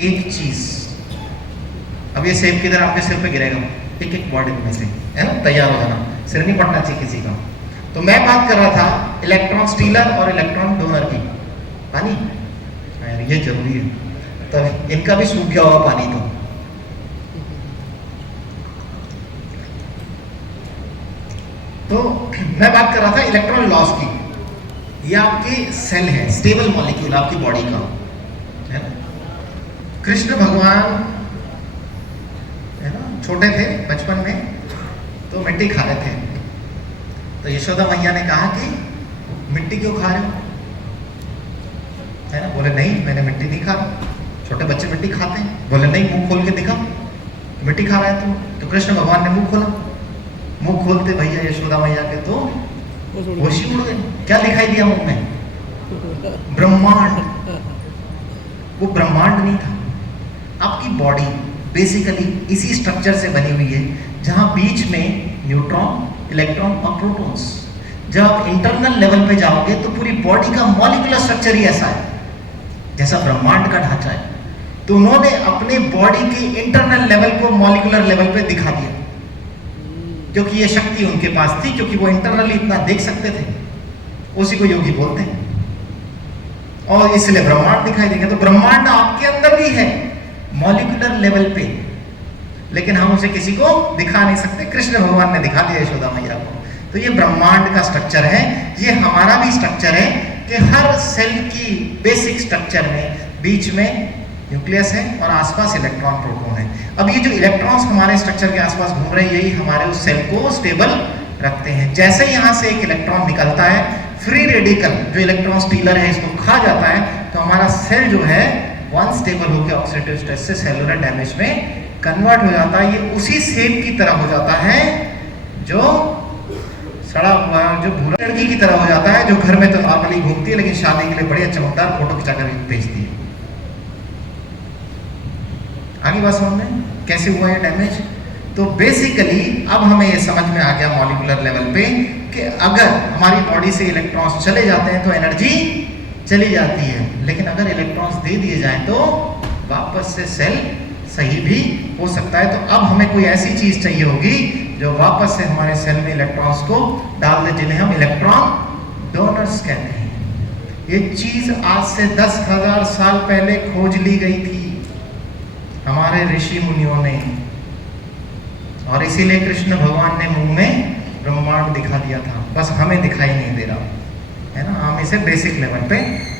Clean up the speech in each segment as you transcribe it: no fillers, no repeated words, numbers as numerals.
एक चीज, अब ये सेब किधर आपके सिर पे गिरेगा, एक एक बॉडी में से, है ना, तैयार हो जाना, सिर नहीं पड़ना चाहिए किसी का। तो मैं बात कर रहा था इलेक्ट्रॉन स्टीलर और इलेक्ट्रॉन डोनर की। पानी यार ये जरूरी है, तब इनका भी सूख गया होगा पानी। तो मैं बात कर रहा था इलेक्ट्रॉन लॉस की। ये आपके सेल है, स्टेबल मॉलिक्यूल आपकी बॉडी का, है ना। कृष्ण भगवान, है ना, छोटे थे बचपन में तो मिट्टी खा रहे थे, तो यशोदा मैया ने कहा कि मिट्टी क्यों खा रहे हो, है ना। बोले नहीं मैंने मिट्टी नहीं खा। छोटे बच्चे मिट्टी खाते हैं। बोले नहीं मुंह खोल के दिखा, मिट्टी खा रहा है तो कृष्ण भगवान ने मुंह खोला। मुंह खोलते भैया यशोदा मैया के तो होश ही उड़ गए। क्या दिखाई दिया मुंह में? ब्रह्मांड। वो ब्रह्मांड नहीं था। आपकी बॉडी बेसिकली इसी स्ट्रक्चर से बनी हुई है, जहां बीच में न्यूट्रॉन, इलेक्ट्रॉन और प्रोटॉन्स। जब आप इंटरनल लेवल पे जाओगे तो पूरी बॉडी का मॉलिक्यूलर स्ट्रक्चर ही ऐसा है जैसा ब्रह्मांड का ढांचा है। तो उन्होंने अपने बॉडी के इंटरनल लेवल को मॉलिक्यूलर लेवल पे दिखा दिया, क्योंकि ये शक्ति उनके पास थी, क्योंकि वो इंटरनली इतना देख सकते थे। उसी को योगी बोलते हैं, और इसलिए ब्रह्मांड दिखाई देगा। तो ब्रह्मांड आपके अंदर भी है मॉलिक्यूलर लेवल पे, लेकिन हम उसे किसी को दिखा नहीं सकते। कृष्ण भगवान ने दिखा दिया यशोदा मैया को। तो ये ब्रह्मांड का स्ट्रक्चर है। ये हमारा भी स्ट्रक्चर है कि हर सेल की बेसिक स्ट्रक्चर में बीच में न्यूक्लियस है और आसपास इलेक्ट्रॉन प्रोटॉन है। अब ये जो इलेक्ट्रॉन्स हमारे स्ट्रक्चर के आसपास घूम रहे हैं, यही हमारे उस सेल को स्टेबल रखते हैं। जैसे यहाँ से एक इलेक्ट्रॉन निकलता है, फ्री रेडिकल जो इलेक्ट्रॉन स्टीलर है इसको खा जाता है, तो हमारा सेल जो है वन स्टेबल होकर ऑक्सीडेटिव स्ट्रेस से सेलुलर डैमेज में कन्वर्ट हो जाता है। ये उसी सेब की तरह हो जाता है जो सड़ा हुआ, जो भूरा लड़की की तरह हो जाता है, जो घर में तो नॉर्मली घूमती है लेकिन शादी के लिए बढ़िया चमकदार फोटो खिंचाकर भेजती है। आगे बात समझ में कैसे हुआ ये डैमेज? तो बेसिकली अब हमें ये समझ में आ गया मॉलिक्यूलर लेवल पे कि अगर हमारी बॉडी से इलेक्ट्रॉन्स चले जाते हैं तो एनर्जी चली जाती है, लेकिन अगर इलेक्ट्रॉन्स दे दिए जाएं तो वापस से सेल सही भी हो सकता है। तो अब हमें कोई ऐसी चीज चाहिए होगी जो वापस से हमारे सेल में इलेक्ट्रॉन्स को डाल दे, जिन्हें हम इलेक्ट्रॉन डोनर्स कहते हैं। ये चीज आज से 10,000 साल पहले खोज ली गई थी हमारे ऋषि मुनियों ने, और इसीलिए कृष्ण भगवान ने मुंह में ब्रह्मांड दिखा दिया था, बस हमें दिखाई नहीं दे रहा है ना। हम इसे बेसिक लेवल पे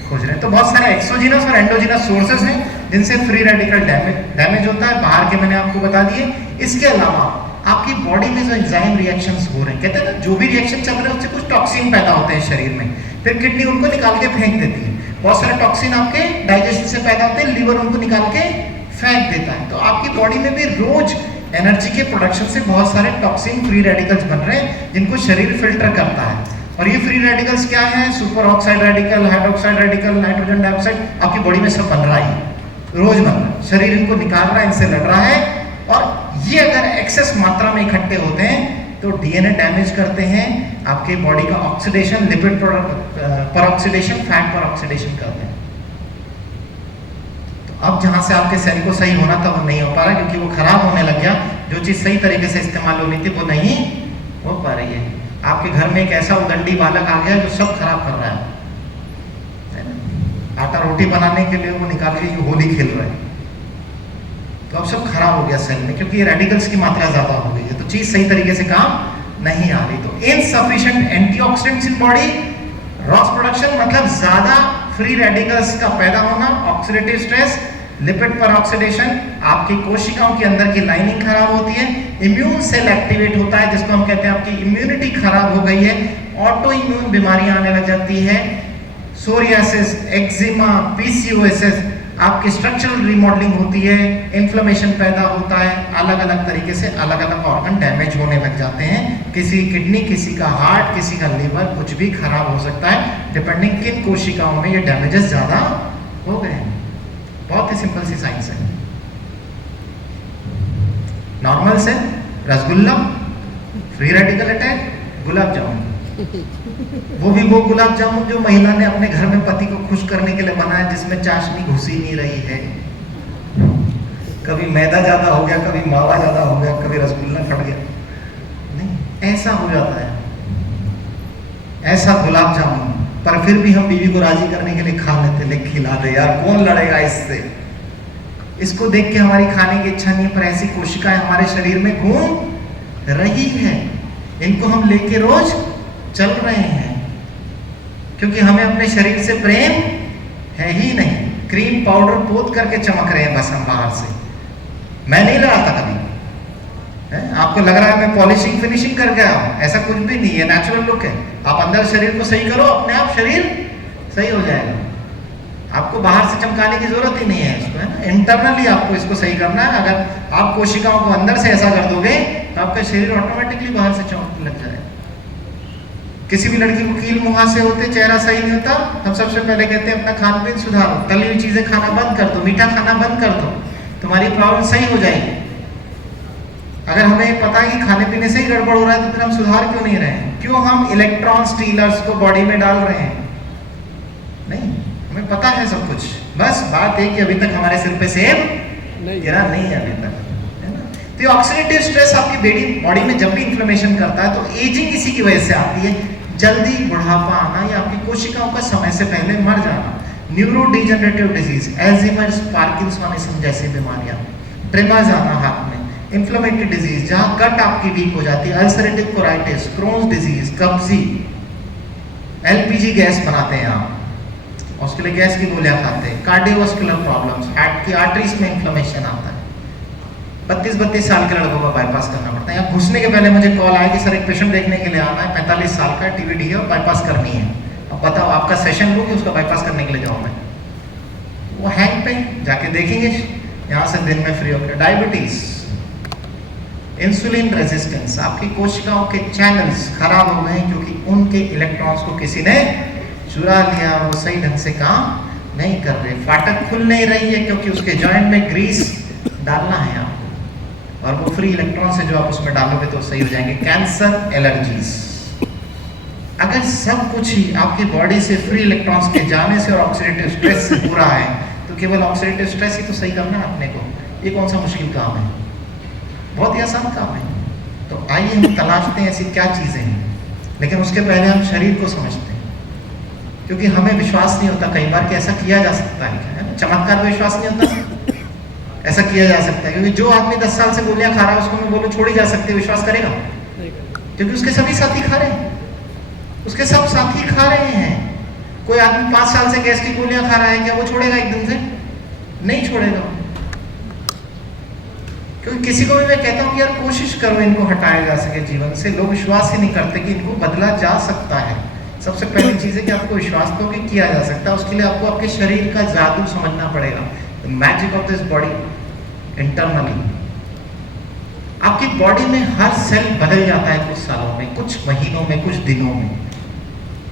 खोज रहे हैं। तो बहुत सारे एक्सोजीनस और एंडोजीनस सोर्सेस हैं जिनसे फ्री रेडिकल डैमेज होता है, बाहर के मैंने आपको बता दिए। इसके अलावा आपकी बॉडी में जो एंजाइम रिएक्शंस हो रहे हैं, कहते हैं ना जो भी रिएक्शन चल रहे हैं उससे कुछ टॉक्सिन पैदा होते हैं शरीर में, फिर किडनी उनको निकाल के फेंक देती है। बहुत सारे टॉक्सिन आपके डाइजेशन से पैदा होते हैं, लिवर उनको निकाल के फेंक देता है। तो आपकी बॉडी में भी रोज एनर्जी के प्रोडक्शन से बहुत सारे टॉक्सिन फ्री रेडिकल्स बन रहे हैं जिनको शरीर फिल्टर करता है। और ये फ्री रेडिकल्स क्या है? Super oxide radical, hydroxide radical, nitrogen dioxide, आपकी बॉडी में सब बन रहा है, रोज बन रहा है। शरीर इनको निकाल रहा है, इनसे लड़ रहा है, और ये अगर एक्सेस मात्रा में इकट्ठे होते हैं तो डीएनए डैमेज करते हैं, आपके बॉडी का ऑक्सीडेशन, लिपिड पर ऑक्सीडेशन, फैट पर ऑक्सीडेशन करते हैं। तो अब जहां से आपके सेल को सही होना था वो नहीं हो पा रहा, क्योंकि वो खराब होने लग गया। जो चीज सही तरीके से इस्तेमाल होनी थी वो नहीं हो पा रही है। आपके घर में एक ऐसा उदंडी बालक आ गया जो सब खराब कर रहा है ना? आटा रोटी बनाने के लिए वो निकाल के होली खेल रहा है, तो अब सब खराब हो गया सेल में, क्योंकि ये रेडिकल्स की मात्रा ज्यादा हो गई है, तो चीज सही तरीके से काम नहीं आ रही। तो insufficient antioxidants in body, Ross production मतलब ज्यादा फ्री रेडिकल्स का पैदा होना, ऑक्सीडेटिव स्ट्रेस, लिपिड पर ऑक्सीडेशन, आपकी कोशिकाओं के अंदर की लाइनिंग खराब होती है, इम्यून सेल एक्टिवेट होता है जिसको हम कहते हैं आपकी इम्यूनिटी खराब हो गई है, ऑटो इम्यून बीमारियां आने लग जाती है, सोरियासिस, एक्जिमा, पीसीओएस, आपकी स्ट्रक्चरल रिमॉडलिंग होती है, इन्फ्लेमेशन पैदा होता है, अलग अलग तरीके से अलग अलग ऑर्गन डैमेज होने लग जाते हैं। किसी किडनी, किसी का हार्ट, किसी का लिवर, कुछ भी खराब हो सकता है डिपेंडिंग किन कोशिकाओं में ये डैमेजेस ज्यादा हो गए हैं। बहुत ही सिंपल सी साइंस है। नॉर्मल से rasgulla, free radical attack, gulab jamun, वो भी वो गुलाब जामुन जो महिला ने अपने घर में पति को खुश करने के लिए बनाया, जिसमें चाशनी घुसी नहीं रही है, कभी मैदा ज्यादा हो गया, कभी मावा ज्यादा हो गया, कभी रसगुल्ला फट गया। नहीं, ऐसा हो जाता है, ऐसा गुलाब जामुन, पर फिर भी हम बीवी को राजी करने के लिए खा लेते, ले खिला दे यार, कौन लड़ेगा इससे। इसको देख के हमारी खाने की इच्छा नहीं है, पर ऐसी कोशिकाएं हमारे शरीर में घूम रही है, इनको हम लेके रोज चल रहे हैं, क्योंकि हमें अपने शरीर से प्रेम है ही नहीं। क्रीम पाउडर पोत करके चमक रहे हैं बस हम बाहर से। मैं नहीं लगाता कभी है? आपको लग रहा है मैं पॉलिशिंग फिनिशिंग कर गया हूं, ऐसा कुछ भी नहीं है, नेचुरल लुक है। आप अंदर शरीर को सही करो, अपने आप शरीर सही हो जाएगा। आपको बाहर से चमकाने की जरूरत ही नहीं है इसको, है ना। इंटरनली आपको इसको सही करना है। अगर आप कोशिकाओं को अंदर से ऐसा कर दोगे तो आपका शरीर ऑटोमेटिकली बाहर से चमकने लग जाएगा। किसी भी लड़की को कील मुहासे होते, चेहरा सही नहीं होता, हम सबसे पहले कहते हैं अपना खान पीन सुधारो, तली हुई चीजें खाना बंद कर दो, मीठा खाना बंद कर दो, तुम्हारी प्रॉब्लम सही हो जाएगी। अगर हमें पता है कि खाने पीने से ही गड़बड़ हो रहा है तो फिर हम सुधार क्यों नहीं रहे हैं? क्यों हम इलेक्ट्रॉन स्टीलर्स को बॉडी में डाल रहे हैं? नहीं, हमें पता है सब कुछ, बस बात है कि अभी तक हमारे सिर पे सेब गिरा नहीं है अभी तक, है ना। तो ऑक्सीडेटिव स्ट्रेस आपकी बॉडी में जब भी इन्फ्लेमेशन करता है तो एजिंग इसी की वजह से आती है, जल्दी बुढ़ापा आना या आपकी कोशिकाओं का समय से पहले मर जाना, neuro degenerative disease, Alzheimer's, parkinsonism जैसी बीमारियां, ट्रेमर्स आना हाथ में, इन्फ्लेमेटरी डिजीज जहां गट आपकी वीक हो जाती है, अल्सरेटिव कोलाइटिस, क्रोन्स डिजीज, कब्जी, एलपीजी गैस बनाते हैं आप, उसके लिए गैस की गोलियां खाते हैं, कार्डियोवास्कुलर प्रॉब्लम्स, हार्ट की आर्टरीज में इन्फ्लेमेशन आता है। 32 साल के लड़कों का बाईपास करना पड़ता है। यहाँ घुसने के पहले मुझे कॉल आया कि सर एक पेशेंट देखने के लिए आना है, 45 साल का, टीबीडी है और बाईपास करनी है। अब बताओ आपका सेशन लूँ कि उसका बाईपास करने के लिए जाऊँ मैं? वो हैंग पे जाके देखेंगे, यहाँ से दिन में फ्री होकर। डायबिटीज, इंसुलिन रेजिस्टेंस, आपकी कोशिकाओं के चैनल्स खराब हो गए क्योंकि उनके इलेक्ट्रॉन्स को किसी ने चुरा लिया, वो सही ढंग से काम नहीं कर रहे। फाटक खुल नहीं रही है क्योंकि उसके जॉइंट में ग्रीस डालना है आपको, और वो फ्री इलेक्ट्रॉन से जो आप उसमें डालोगे तो सही हो जाएंगे। कैंसर, एलर्जीज, अगर सब कुछ ही आपकी बॉडी से फ्री इलेक्ट्रॉन्स के जाने से और ऑक्सीडेटिव स्ट्रेस से पूरा है तो केवल ऑक्सीडेटिव स्ट्रेस ही तो सही करना है अपने को। ये कौन सा मुश्किल काम है? बहुत ही आसान काम है। तो आइए हम तलाशते हैं ऐसी क्या चीजें हैं, लेकिन उसके पहले हम शरीर को समझते हैं, क्योंकि हमें विश्वास नहीं होता कई बार कि ऐसा किया जा सकता है ना। चमत्कार में विश्वास नहीं होता, ऐसा किया जा सकता है, क्योंकि जो आदमी 10 साल से गोलियां खा रहा है उसको मैं बोलूं छोड़ी जा सकती है, विश्वास करेगा? क्योंकि उसके सभी साथी खा रहे हैं, उसके सब साथी खा रहे हैं। कोई आदमी 5 साल से गैस की गोलियां खा रहा है, क्या वो छोड़ेगा एकदम से? नहीं छोड़ेगा। क्योंकि किसी को भी मैं कहता हूं कि यार कोशिश करो इनको हटाया जा सके जीवन से, लोग विश्वास ही नहीं करते कि इनको बदला जा सकता है। सबसे पहली चीज है कि आपको विश्वास तो कि किया जा सकता है, उसके लिए आपको आपके शरीर का जादू समझना पड़ेगा, magic of this body. Internally आपकी बॉडी में हर सेल बदल जाता है कुछ सालों में, कुछ महीनों में, कुछ दिनों में।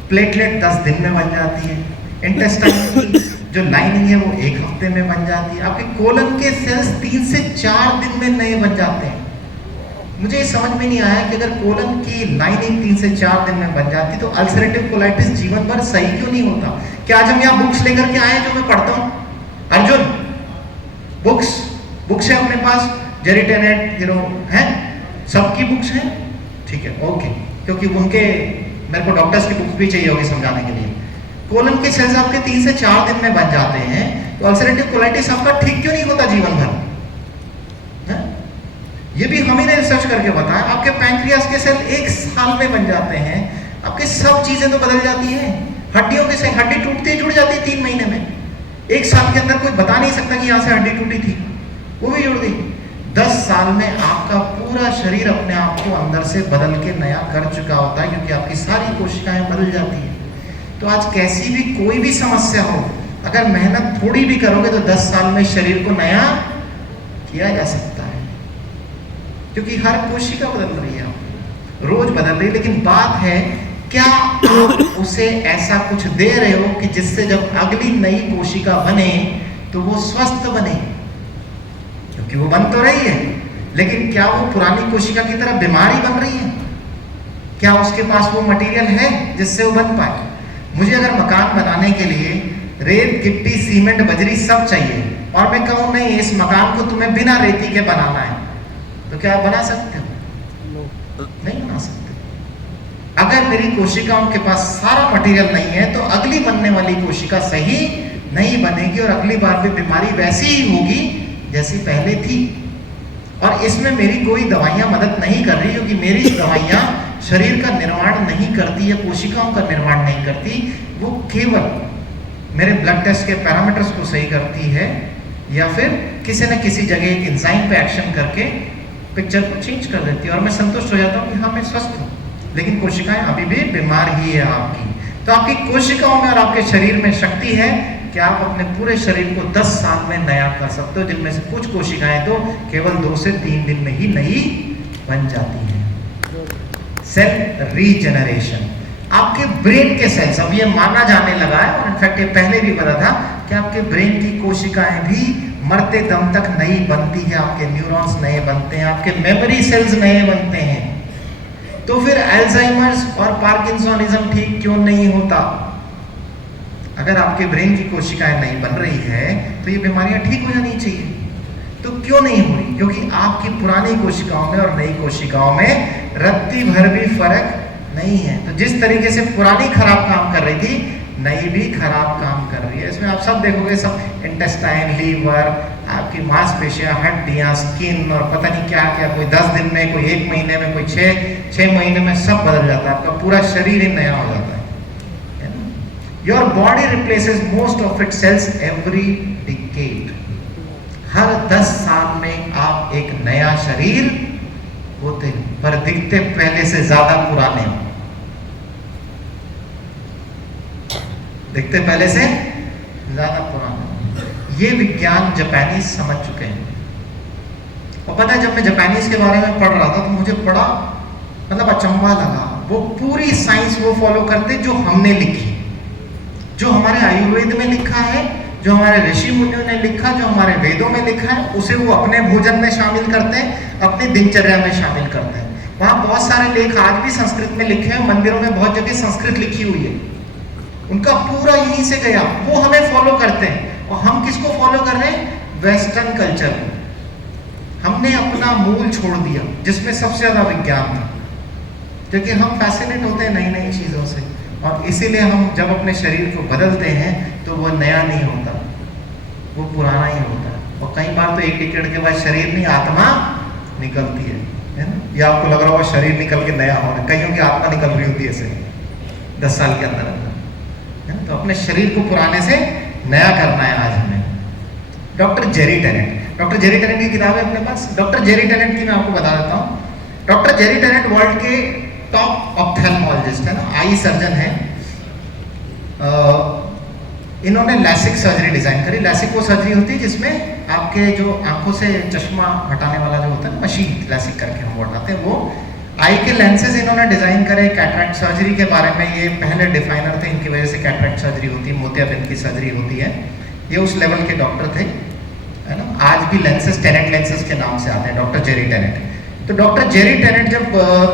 प्लेटलेट 10 दिन में बन जाती है, इंटेस्टाइन की जो लाइनिंग है वो 1 हफ्ते में बन जाती है, आपके कोलन के सेल्स 3 से 4 दिन में नए बन जाते हैं। मुझे ये समझ में नहीं आया कि अगर कोलन की लाइनिंग 3 से 4 दिन में बन जाती तो अल्सरेटिव कोलाइटिस जीवन भर सही क्यों नहीं होता? क्या आज हम यहाँ बुक्स लेकर के आए जो मैं पढ़ता हूँ? अर्जुन, बुक्स है अपने पास, जेरी टेनेट, हैं, सबकी बुक्स हैं, ठीक है, ओके, क्योंकि उनके मेरे को डॉक्टर्स की बुक्स भी चाहिए होगी समझाने के लिए। कोलन के सेल्स आपके 3 से 4 दिन में बन जाते हैं, तो अल्सरेटिव कोलाइटिस आपका ठीक क्यों नहीं होता जीवन भर? ये भी हम ही ने रिसर्च करके बताया। आपके पैंक्रियास के सेल 1 साल में बन जाते हैं, आपके सब चीजें तो बदल जाती हैं। हड्डियों के सेल, हड्डी टूटती जुड़ जाती है 3 महीने में, 1 साल के अंदर कोई बता नहीं सकता कि यहाँ से हड्डी टूटी थी, वो भी जुड़ गई। 10 साल में आपका पूरा शरीर अपने आप को अंदर से बदल के नया कर चुका होता है, क्योंकि आपकी सारी कोशिकाएं बदल जाती हैं। तो आज कैसी भी कोई भी समस्या हो, अगर मेहनत थोड़ी भी करोगे तो 10 साल में शरीर को नया किया जा सकता है, क्योंकि हर कोशिका बदल रही है, रोज बदल रही है। लेकिन बात है क्या आप उसे ऐसा कुछ दे रहे हो कि जिससे जब अगली नई कोशिका बने तो वो स्वस्थ बने? क्योंकि वो बन तो रही है, लेकिन क्या वो पुरानी कोशिका की तरह बीमारी बन रही है? क्या उसके पास वो मटेरियल है जिससे वो बन पाए? मुझे अगर मकान बनाने के लिए रेत, गिट्टी, सीमेंट, बजरी सब चाहिए, और मैं कहूं नहीं इस मकान को तुम्हें बिना रेती के बनाना है, तो क्या आप बना सकते हो? नहीं बना सकते। अगर मेरी कोशिकाओं के पास सारा मटेरियल नहीं है तो अगली बनने वाली कोशिका सही नहीं बनेगी और अगली बार भी बीमारी वैसी ही होगी जैसी पहले थी। और इसमें मेरी कोई दवाइयां मदद नहीं कर रही, क्योंकि मेरी दवाइयां शरीर का निर्माण नहीं करती या कोशिकाओं का निर्माण नहीं करती, वो केवल मेरे ब्लड टेस्ट के पैरामीटर्स को सही करती है या फिर किसी न किसी जगह एक एंजाइम पे एक्शन करके पिक्चर को चेंज कर देती है और मैं संतुष्ट हो जाता हूँ कि हाँ मैं स्वस्थ हूँ। लेकिन कोशिकाएं अभी भी बीमार ही है आपकी। तो आपकी कोशिकाओं में और आपके शरीर में शक्ति है कि आप अपने पूरे शरीर को 10 साल में नया कर सकते हो, जिनमें से कुछ कोशिकाएं तो केवल 2 से 3 दिन में ही नई बन जाती हैं। सेल रीजेनरेशन, आपके ब्रेन के सेल्स, अब ये माना जाने लगा है और इनफैक्ट ये पहले भी पता था कि आपके ब्रेन की कोशिकाएं भी मरते दम तक नई बनती है, आपके न्यूरॉन्स नए बनते हैं, आपके मेमोरी सेल्स नए बनते हैं। तो फिर अल्जाइमर्स और पार्किंसोनिज्म ठीक क्यों नहीं होता? अगर आपके ब्रेन की कोशिकाएं नहीं बन रही है तो ये बीमारियां ठीक हो जानी चाहिए, तो क्यों नहीं हो रही? क्योंकि आपकी पुरानी कोशिकाओं में और नई कोशिकाओं में रत्ती भर भी फर्क नहीं है। तो जिस तरीके से पुरानी खराब काम कर रही थी, नई भी खराब काम कर रही है। इसमें आप सब देखोगे, सब इंटेस्टाइन, लीवर, आपकी मांसपेशियां, हड्डियां, स्किन और पता नहीं क्या क्या, कोई 10 दिन में, कोई 1 महीने में, कोई 6 महीने में सब बदल जाता है, आपका पूरा शरीर ही नया हो जाता है। Your body replaces most of its cells every decade. हर 10 साल में आप एक नया शरीर होते हैं, पर दिखते पहले से ज्यादा पुराने हो। दिखते पहले से ज्यादा पुराने। ये विज्ञान जापानीज समझ चुके हैं। और पता है, जब मैं जापानीज के बारे में पढ़ रहा था तो मुझे बड़ा मतलब अचंभा लगा। वो पूरी साइंस वो फॉलो करते जो हमने लिखी, जो हमारे आयुर्वेद में लिखा है, जो हमारे ऋषि मुनियों ने लिखा, जो हमारे वेदों में लिखा है, उसे वो अपने भोजन में शामिल करते हैं, अपनी दिनचर्या में शामिल करते हैं। वहाँ बहुत सारे लेख आज भी संस्कृत में लिखे हैं, मंदिरों में बहुत जगह संस्कृत लिखी हुई है। उनका पूरा यहीं से गया, वो हमें फॉलो करते हैं। और हम किसको फॉलो कर रहे हैं? वेस्टर्न कल्चर को। हमने अपना मूल छोड़ दिया जिसमें सबसे ज्यादा विज्ञान था, क्योंकि हम फैसिनेट होते हैं नई नई चीजों से, और इसीलिए हम जब अपने शरीर को बदलते हैं तो वो नया नहीं होता, वो पुराना ही होता है। और कई बार तो 1 डिकेड के बाद शरीर नहीं, आत्मा निकलती है ना? ये आपको लग रहा होगा शरीर निकल के नया हो रहा है, कईयों की आत्मा निकल रही होती है ऐसे 10 साल के अंदर अंदर। तो अपने शरीर को पुराने से नया करना है आज हमें। Doctor Jerry Tenet, doctor Jerry Tenet की किताब है अपने पास। डॉक्टर जेरी टेनेट की मैं आपको बता देता हूँ। डॉक्टर जेरी टेनेट वर्ल्ड के टॉप ऑप्थेल्मोलॉजिस्ट है ना, आई सर्जन है। इन्होंने लैसिक सर्जरी डिजाइन करी। लैसिक वो सर्जरी होती है जिसमें आपके जो आंखों से चश्मा हटाने वाला जो होता है, मशीन लैसिक करके हम हटाते हैं, वो आई के लेंसेज इन्होंने डिजाइन करे। कैटरेक्ट सर्जरी के बारे में ये पहले डिफाइनर थे, इनकी वजह से कैटरेक्ट सर्जरी होती है, मोतियाबिंद की सर्जरी होती है। ये उस लेवल के डॉक्टर थे, है ना। आज भी लेंसेज टेनेट लेंसेज के नाम से आते हैं, डॉक्टर जेरी टेनेट। तो डॉक्टर जेरी टेनेट जब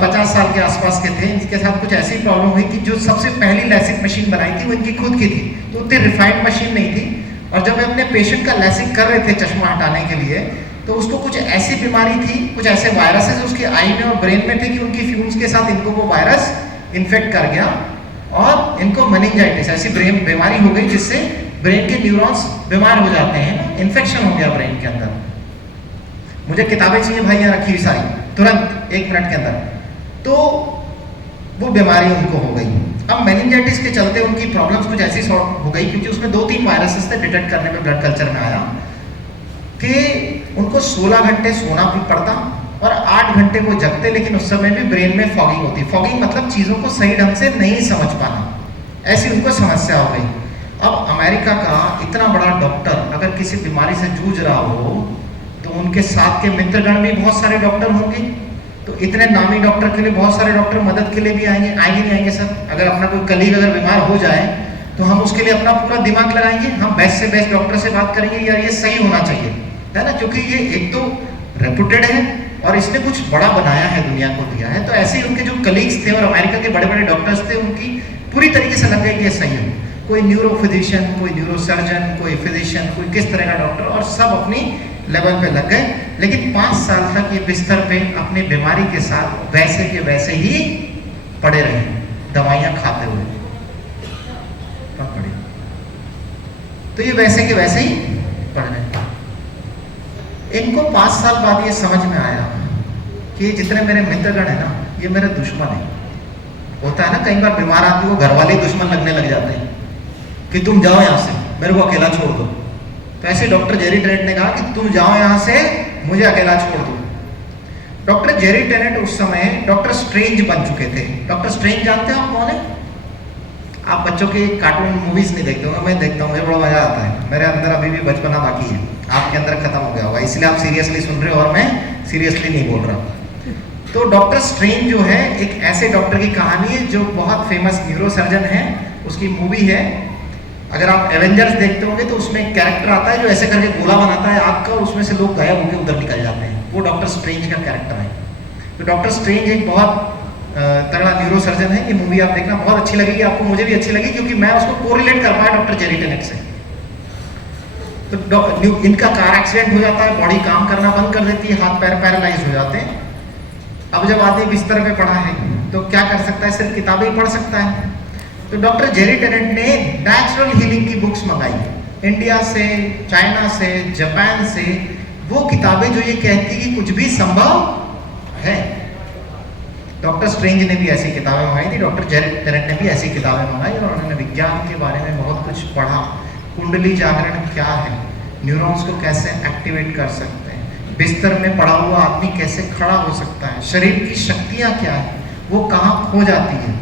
50 साल के आसपास के थे, इनके साथ कुछ ऐसी प्रॉब्लम हुई कि जो सबसे पहली लैसिक मशीन बनाई थी वो इनकी खुद की थी, तो उतनी रिफाइंड मशीन नहीं थी। और जब वे अपने पेशेंट का लैसिक कर रहे थे चश्मा हटाने के लिए, तो उसको कुछ ऐसी बीमारी थी, कुछ ऐसे वायरसेस उसके आई में और ब्रेन में थे कि उनकी फ्यूम्स के साथ इनको वो वायरस इन्फेक्ट कर गया और इनको मेनिंजाइटिस ऐसी ब्रेन बीमारी हो गई जिससे ब्रेन के न्यूरॉन्स बीमार हो जाते हैं, इन्फेक्शन हो गया ब्रेन के अंदर। मुझे किताबें चाहिए भाई, यहाँ रखी हुई सारी, तुरंत 1 मिनट के अंदर। तो वो बीमारी उनको हो गई। अब मेनिंजाइटिस के चलते उनकी प्रॉब्लम्स कुछ ऐसी सॉर्ट हो गई, क्योंकि उसमें 2-3 वायरसेस थे, डिटेक्ट करने में ब्लड कल्चर में आया कि उनको 16 घंटे सोना भी पड़ता और 8 घंटे वो जगते, लेकिन उस समय भी ब्रेन में फॉगिंग होती। फॉगिंग मतलब चीज़ों को सही ढंग से नहीं समझ पाना, ऐसी उनको समस्या हो गई। अब अमेरिका का इतना बड़ा डॉक्टर अगर किसी बीमारी से जूझ रहा हो तो उनके साथ के मित्रगण भी बहुत सारे डॉक्टर होंगे, तो इतने नामी डॉक्टर के लिए बहुत सारे डॉक्टर मदद के लिए भी आएंगे नहीं आएंगे सर। अगर अपना कोई कलीग अगर बीमार हो जाए तो हम उसके लिए अपना पूरा दिमाग लगाएंगे, हम बेस्ट से बेस्ट डॉक्टर से बात करेंगे, यार ये सही होना चाहिए, है ना, क्योंकि ये एक तो रेपुटेड है और इसने कुछ बड़ा बनाया है, दुनिया को दिया है। तो ऐसे ही उनके जो कलीग्स थे और अमेरिका के बड़े बड़े डॉक्टर्स थे, उनकी पूरी तरीके से लग गए कि ये सही है। कोई न्यूरो फिजिशियन, कोई न्यूरो सर्जन, कोई फिजिशियन, कोई किस तरह का डॉक्टर, और सब अपनी लेवल पे लग गए। लेकिन 5 साल तक ये बिस्तर पे अपनी बीमारी के साथ वैसे के वैसे ही पड़े रहे, दवाइयाँ खाते हुए पड़े। तो ये वैसे के वैसे ही पड़ रहे। इनको 5 साल बाद ये समझ में आया कि जितने मेरे मित्रगण है ना, ये मेरे दुश्मन है। होता है ना कई बार बीमार आदमी को घर वाले दुश्मन लगने लग जाते हैं कि तुम जाओ यहाँ से, मेरे को अकेला छोड़ दो। तो ऐसे डॉक्टर जेरी टेनेट ने कहा कि तुम जाओ यहाँ से, मुझे अकेला छोड़ दो। डॉक्टर जेरी टेनेट उस समय डॉक्टर स्ट्रेंज बन चुके थे। डॉक्टर स्ट्रेंज जानते हो आप कौन है? आप बच्चों की कार्टून मूवीज नहीं देखते होंगे, मैं देखता हूँ, मुझे बड़ा मजा आता है। मेरे अंदर अभी भी बचपना बाकी है, आपके अंदर खत्म हो गया होगा, इसलिए आप सीरियसली सुन रहे हो और मैं सीरियसली नहीं बोल रहा। तो डॉक्टर स्ट्रेंज जो है एक ऐसे डॉक्टर की कहानी है जो बहुत फेमस न्यूरो सर्जन है, उसकी मूवी है। अगर आप एवेंजर्स देखते होंगे तो उसमें एक कैरेक्टर आता है जो ऐसे करके गोला बनाता है आग का, उसमें से लोग गायब होकर उधर निकल जाते हैं, वो डॉक्टर स्ट्रेंज का कैरेक्टर है। तो डॉक्टर स्ट्रेंज एक बहुत तगड़ा न्यूरो सर्जन है। ये मूवी आप देखना, बहुत अच्छी लगेगी आपको, मुझे भी अच्छी लगी क्योंकि मैं उसको कोरिलेट कर पाया डॉक्टर जेरी टेनेट से। तो इनका कार एक्सीडेंट हो जाता है, बॉडी काम करना बंद कर देती है, हाथ पैर पैरालाइज हो जाते हैं। अब जब आदमी बिस्तर पे पड़ा है तो क्या कर सकता है? सिर्फ किताबें ही पढ़ सकता है। तो डॉक्टर जेरी टेनेट ने नेचुरल हीलिंग की बुक्स मंगाई, इंडिया से, चाइना से, जापान से, वो किताबें जो ये कहती कि कुछ भी संभव है। डॉक्टर स्ट्रेंज ने भी ऐसी किताबें मंगाई थी, डॉक्टर जेरी टेनेट ने भी ऐसी किताबें मंगाई और उन्होंने विज्ञान के बारे में बहुत कुछ पढ़ा। कुंडली जागरण क्या है, न्यूरॉन्स को कैसे एक्टिवेट कर सकते हैं, बिस्तर में पड़ा हुआ आदमी कैसे खड़ा हो सकता है, शरीर की शक्तियाँ क्या है, वो कहाँ खो जाती है,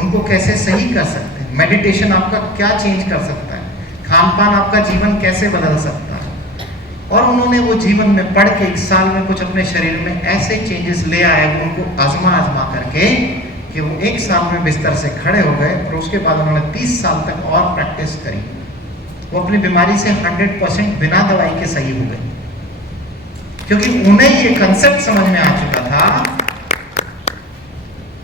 उनको कैसे सही कर सकते हैं, मेडिटेशन आपका क्या चेंज कर सकता है, खान पान आपका जीवन कैसे बदल सकता है। और उन्होंने वो जीवन में पढ़ के 1 साल में कुछ अपने शरीर में ऐसे चेंजेस ले आए, वो उनको आजमा करके कि वो 1 साल में बिस्तर से खड़े हो गए। और उसके बाद उन्होंने 30 साल तक और प्रैक्टिस करी, वो अपनी बीमारी से 100% बिना दवाई के सही हो गए, क्योंकि उन्हें ये कंसेप्ट समझ में आ चुका था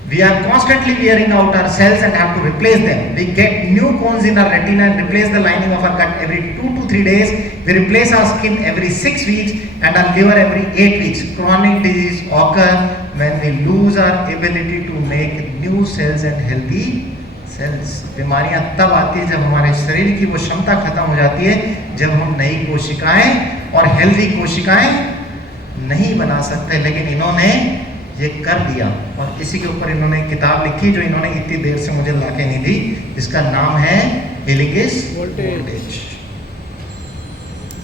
we are constantly wearing out our cells and have to replace them. We get new cones in our retina and replace the lining of our gut every 2 to 3 days. We replace our skin every 6 weeks and our liver every 8 weeks. Chronic disease occur when we lose our ability to make new cells and healthy cells. बीमारियां तब आती है जब हमारे शरीर की वो क्षमता खत्म हो जाती है, जब हम नई कोशिकाएं और हेल्दी कोशिकाएं नहीं बना सकते। लेकिन इन्होंने ये कर दिया और इसी के ऊपर इन्होंने किताब लिखी जो इन्होंने इतनी देर से मुझे लाके नहीं दी, जिसका नाम है हीलिंग इज वोल्टेज।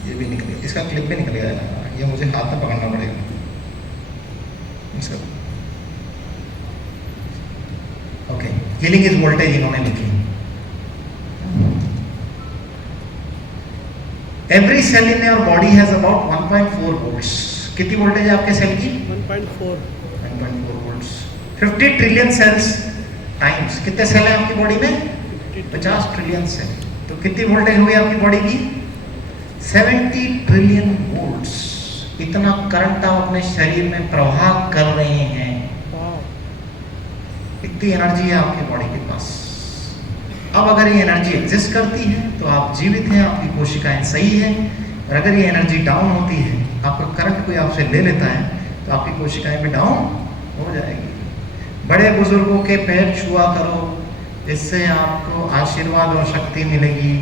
ये भी निकले, इसका क्लिप भी निकल गया, ये मुझे हाथ में पकड़ना पड़ेगा। ओके, हीलिंग इज वोल्टेज इन्होंने लिखी। Every cell in your body has about 1.4 volts. कितनी वोल्टेज है आपके सेल की? 1.4 वोल्ट्स। 50 ट्रिलियन सेल्स टाइम्स, कितने सेल हैं आपकी बॉडी में? 50 ट्रिलियन सेल। तो कितनी वोल्टेज हुई आपकी बॉडी की? 70 ट्रिलियन वोल्ट्स। इतना करंट आप अपने शरीर में प्रवाह कर रहे हैं, इतनी एनर्जी है आपकी बॉडी के पास। अब अगर ये एनर्जी एग्जिस्ट करती है तो आप जीवित हैं, आपकी कोशिकाएं सही है। और अगर ये एनर्जी डाउन होती है, आपका करंट कोई आपसे ले लेता है, तो आपकी कोशिकाएं भी डाउन हो जाएगी। बड़े बुजुर्गों के पैर छुआ करो, इससे आपको आशीर्वाद और शक्ति मिलेगी।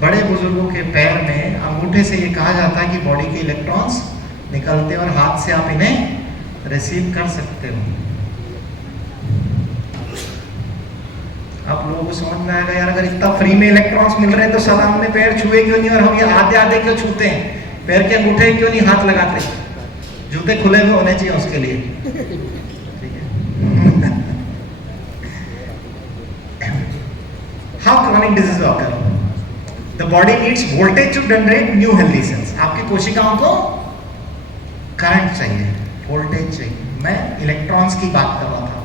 बड़े बुजुर्गों के पैर में अंगूठे से ये कहा जाता है कि बॉडी के इलेक्ट्रॉन्स निकलते हैं और हाथ से आप इन्हें रिसीव कर सकते हो। आप लोगों को समझ में आएगा, यार अगर इतना फ्री में इलेक्ट्रॉन्स मिल रहे हैं तो सलाम में पैर छुए क्यों नहीं, और हम ये आधे आधे क्यों छूते हैं, पैर के अंगूठे क्यों नहीं हाथ लगाते? जूते खुले हुए होने चाहिए उसके लिए, ठीक है। How chronic disease occur? The body needs voltage to generate new healthy cells. आपकी कोशिकाओं को करंट चाहिए, वोल्टेज चाहिए। मैं इलेक्ट्रॉन्स की बात कर रहा था।